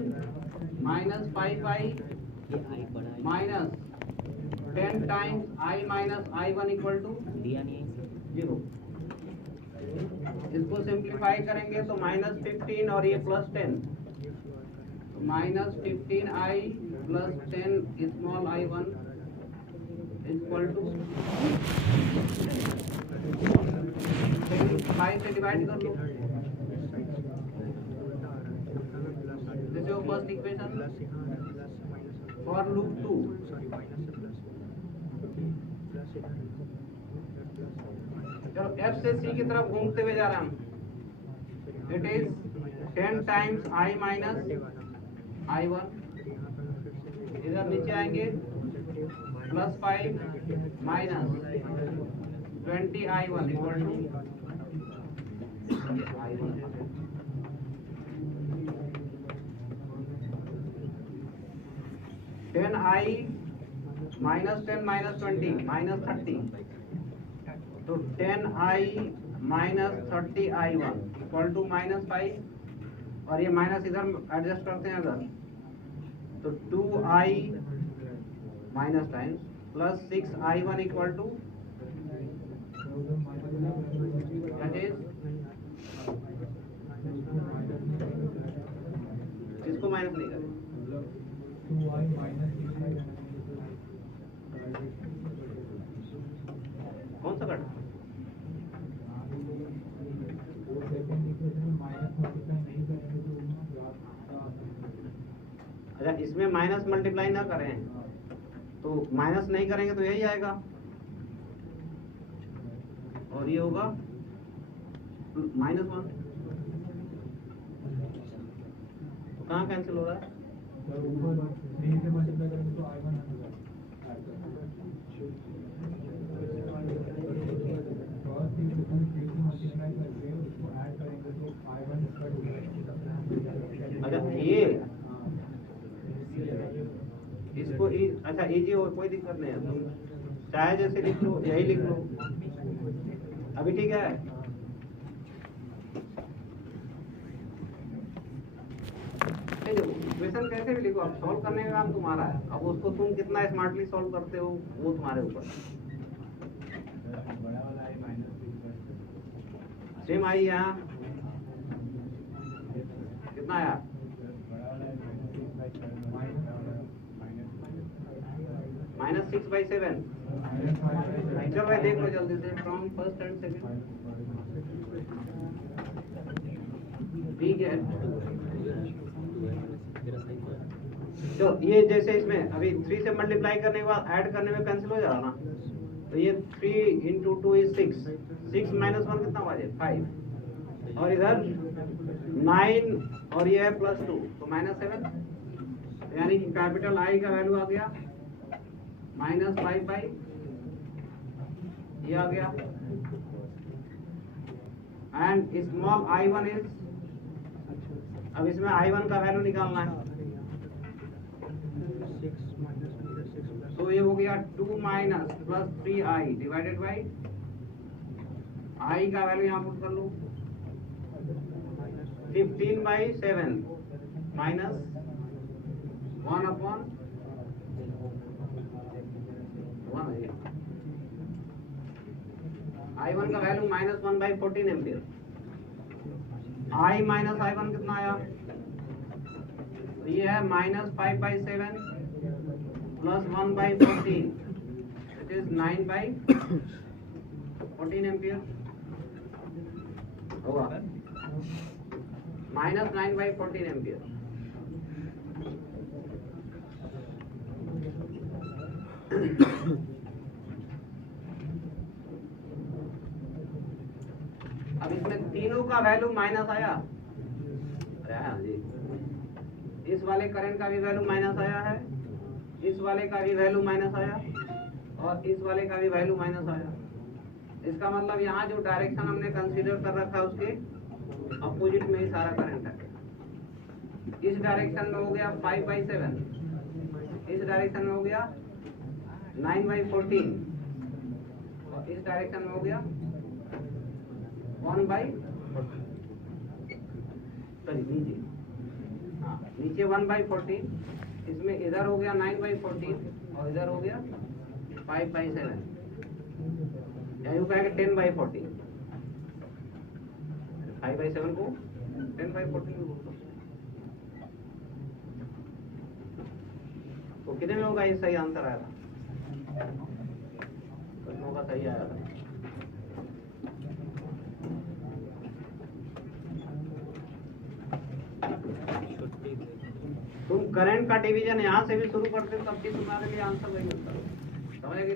-5i ये आई बड़ा है। -10 times I minus I1 equal to दिया नहीं है 0। इसको सिंप्लीफाई करेंगे तो -15 और ये +10, तो -15i + 10 small I1 equal to 5 से डिवाइड कर लो। This is your first equation for loop 2। चलो F से C की तरफ घूमते हुए जा रहे हैं हम। It is 10 times I minus I1, इधर नीचे आएंगे +5 minus 20 I1 equal to I1। 10i minus 10 minus 20 minus 30, तो 10i minus 30i1 equal to -5, और ये माइनस इधर एडजस्ट करते हैं अगर, तो 2i minus times +6i1 equal to cut. अच्छा, इसमें माइनस मल्टीप्लाई ना करें तो माइनस नहीं करेंगे तो यही आएगा और ये होगा -1। तो कहाँ कैंसिल हो रहा है? अच्छा, ये इसको अच्छा इजी हो, कोई दिक्कत नहीं है, तुम चाहे जैसे लिख लो, यही लिख लो अभी, ठीक है। क्वेश्चन कैसे भी लिखो, अब सॉल्व करने का काम तुम्हारा है, अब उसको तुम कितना स्मार्टली सॉल्व करते हो वो तुम्हारे ऊपर। सेम आई यहाँ कितना आया? -6/7। चलो भाई देख लो जल्दी से, from first and second we get. तो ये जैसे इसमें अभी 3 से मल्टीप्लाई करने के बाद ऐड करने में कैंसिल हो जाएगा ना, तो ये 3 × 2 = 6, 6 - 1 कितना हुआ? 5, और इधर 9 और ये है +2 तो -7, यानी कि कैपिटल आई का वैल्यू आ गया -5/, ये आ गया, एंड स्मॉल I1 इज, अब इसमें I1 का वैल्यू निकालना है, तो ये हो गया 2 - +3i डिवाइडेड बाई I का वैल्यू यहाँ पुट कर लो 15/7 -1/, I1 का वैल्यू -1/14 एम्पियर। I - I1 कितना आया? तो ये है -5/7 + 1/14, इट इज 9/14 एम्पियर होगा, -9/14 एम्पियर। अब इसमें तीनों का वैल्यू माइनस आया, अरे हाँ जी, इस वाले करंट का भी वैल्यू माइनस आया है, इस वाले का भी वैल्यू माइनस आया, और इस वाले का भी वैल्यू माइनस आया। इसका मतलब यहाँ जो डायरेक्शन हमने कंसीडर कर रखा है उसके अपोजिट में ही सारा करंट है। इस डायरेक्शन में हो गया 5/7, इस डायरेक्शन में हो गया 9/14, और इस डायरेक्शन में हो गया 1/14, नीचे, हाँ नीचे 1/14, इसमें इधर हो गया 9/14 और इधर हो गया 5/7, यानी कहेंगे 10/14, 5/7 को 10/14 में बोलते। तो कितने में होगा? ये सही आंसर आएगा, प्रश्नों का सही आएगा। तुम करंट का डिवीजन यहाँ से भी शुरू करते हो तब भी तुम्हारे लिए आंसर वही होता है, समझ गए?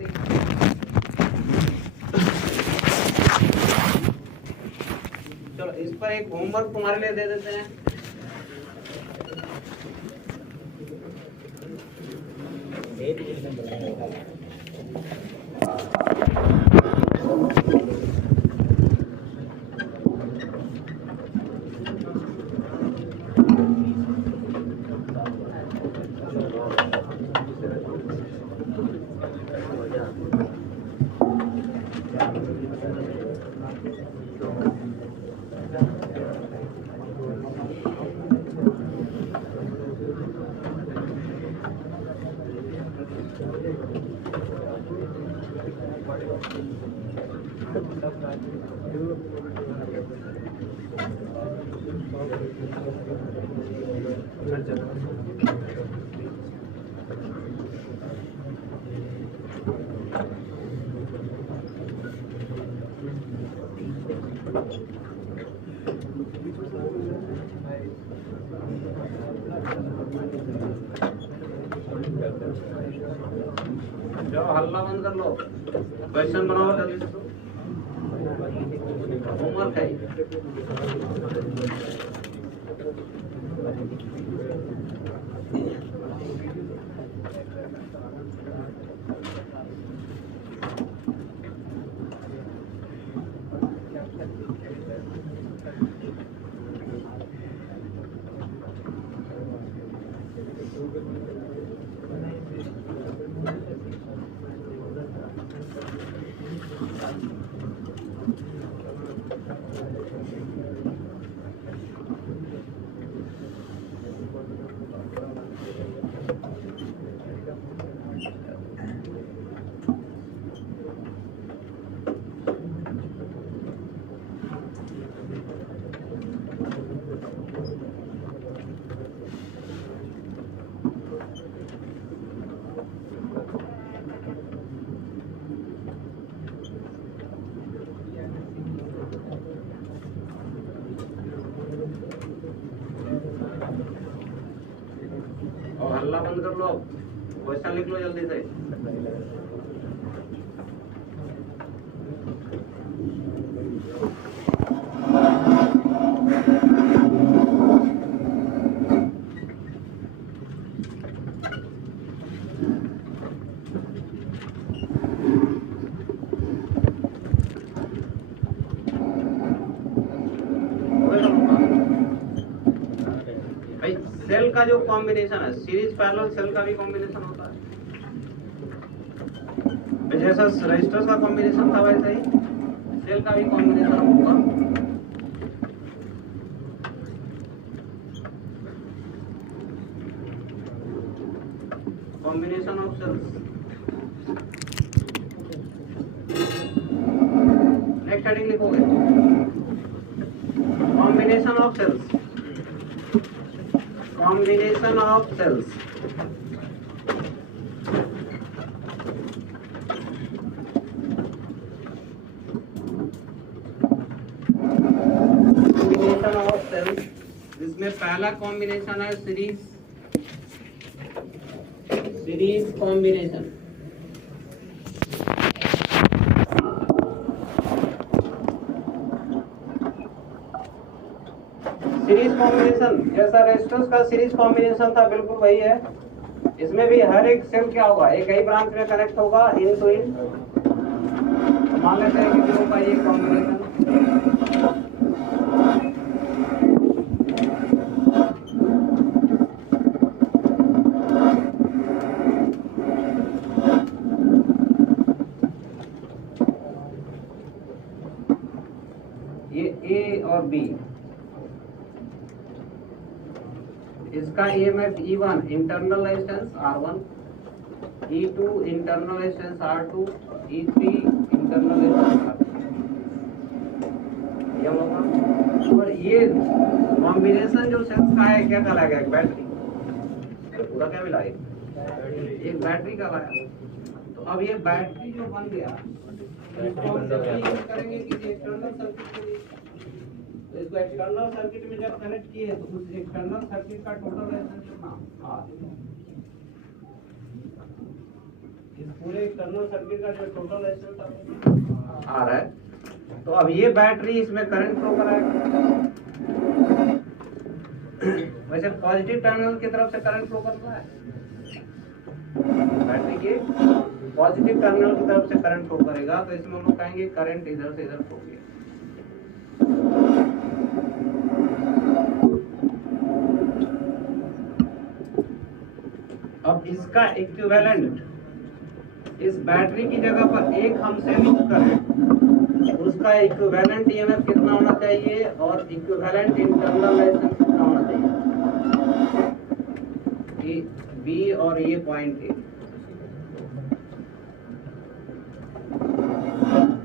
चलो इस पर एक होमवर्क तुम्हारे लिए दे देते हैं। चलो हल्ला बंद कर लो, क्वेश्चन बनाओ जल्दी से। होमवर्क है। और हल्ला बंद कर लो, क्वेश्चन लिख लो जल्दी से। भाई सेल का जो कॉम्बिनेशन है, सीरीज पैरेलल सेल का भी कॉम्बिनेशन होता है। जैसा रजिस्टर्स का कॉम्बिनेशन था वैसे ही सेल का भी कॉम्बिनेशन होगा। Combination of cells. Next heading लिखोगे, combination of cells. Combination of cells. Combination of cells, जिसमें पहला कॉम्बिनेशन है सीरीज कॉम्बिनेशन। सीरीज कॉम्बिनेशन जैसा रेजिस्टेंस का सीरीज कॉम्बिनेशन था बिल्कुल वही है। इसमें भी हर एक सेल क्या होगा, एक ही ब्रांच में कनेक्ट होगा इन टू इन। मान लेते हैं कि होगा ये कॉम्बिनेशन। ये ए और बी, इसका EMF E1 internal resistance R1, E2 internal resistance R2, E3 internal resistance R3। ये होगा। और ये कॉम्बिनेशन जो सेल्स का है क्या कहलाएगा, एक बैटरी। पूरा क्या मिला, एक बैटरी का लाया। तो अब ये बैटरी जो बन गया इसको हम यूज करेंगे किसी एक्सटर्नल सर्किट के लिए। तो इसको एक्सटर्नल सर्किट में जब कनेक्ट किए तो उस एक्सटर्नल सर्किट का टोटल रेजिस्टेंस कितना R। इस पूरे एक्सटर्नल सर्किट का जो टोटल रेजिस्टेंस R है। तो अब ये बैटरी इसमें करंट फ्लो कराएगा। वैसे पॉजिटिव टर्मिनल की तरफ से करंट फ्लो कर रहा है, बैटरी के पॉजिटिव टर्मिनल की तरफ से करंट फ्लो करेगा। तो इसमें हम लोग कहेंगे करंट इधर से इधर फ्लो किया। अब इसका इक्विवेलेंट इस बैटरी की जगह पर एक हम सेल यूज करें, उसका इक्विवेलेंट ईएमएफ कितना होना चाहिए और इक्विवेलेंट इंटरनल रेजिस्टेंस कितना होना चाहिए। बी और ये पॉइंट ए,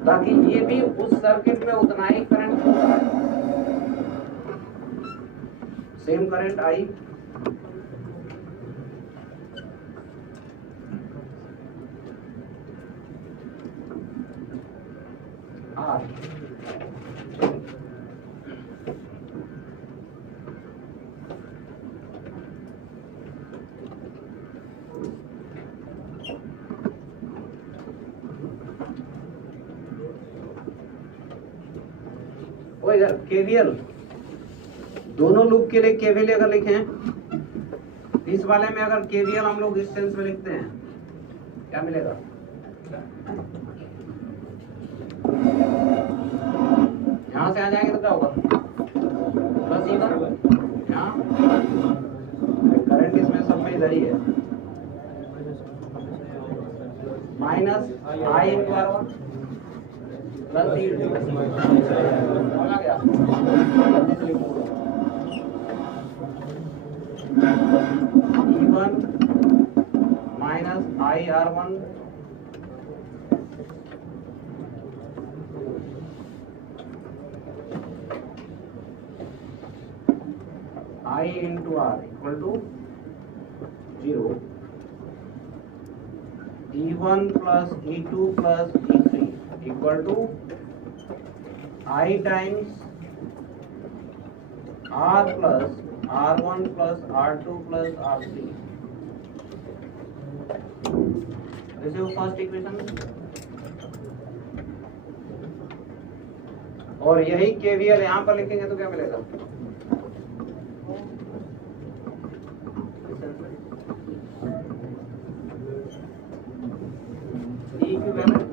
ताकि ये भी उस सर्किट में उतना ही करंट फ्लो कराए, सेम करंट आई। आर। वो इधर केवीएल, दोनों लूप के लिए केवीएल अगर लिखें, इस वाले में अगर केवीएल हम लोग इस सेंस में लिखते हैं, क्या मिलेगा? यहां से आ जाएंगे तो क्या होगा? प्लस इवन, यहाँ करंट इसमें सब में इधर ही है, minus I into R one plus E आ गया। E1 minus I R one I into R equal to 0. E1 plus E2 plus E3 equal to I times R plus R1 plus R2 plus R3. This is your first equation. और यही KVL यहाँ पर लिखेंगे तो क्या मिलेगा? Equivalent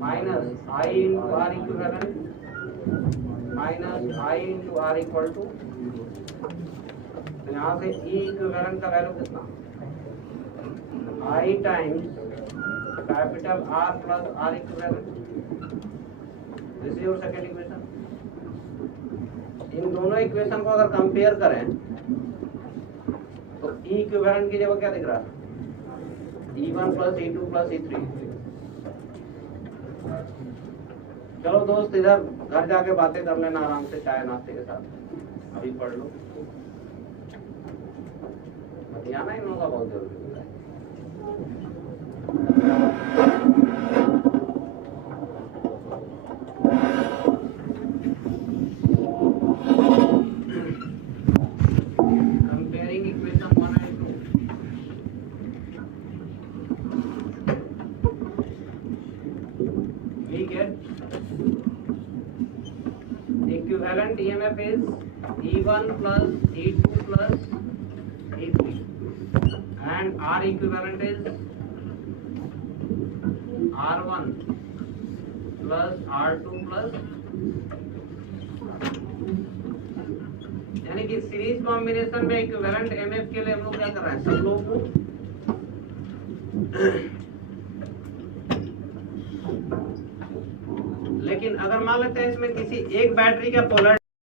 minus I into R equivalent minus I into R equal to, तो यहाँ से E equivalent का वैल्यू कितना? I times capital R plus R equivalent. This is your second equation. इन दोनों इक्वेशन को अगर कंपेयर करें तो E equivalent की जगह क्या दिख रहा है? E1 plus E2 plus E3. चलो दोस्त, इधर घर जाके बातें कर लेना आराम से चाय नाश्ते के साथ, अभी पढ़ लो। बतियाना इन लोगों का बहुत जरूरी होता है। Comparing equation 1 and 2. We get equivalent EMF is E1 plus E2 plus E3 and R equivalent is R1 plus R2 plus, यानी कि सीरीज कॉम्बिनेशन में इक्विवेलेंट एमएफ के लिए हम लोग क्या कर रहे हैं? सब लोग लेकिन अगर मान लेते हैं इसमें किसी एक बैटरी का पोलर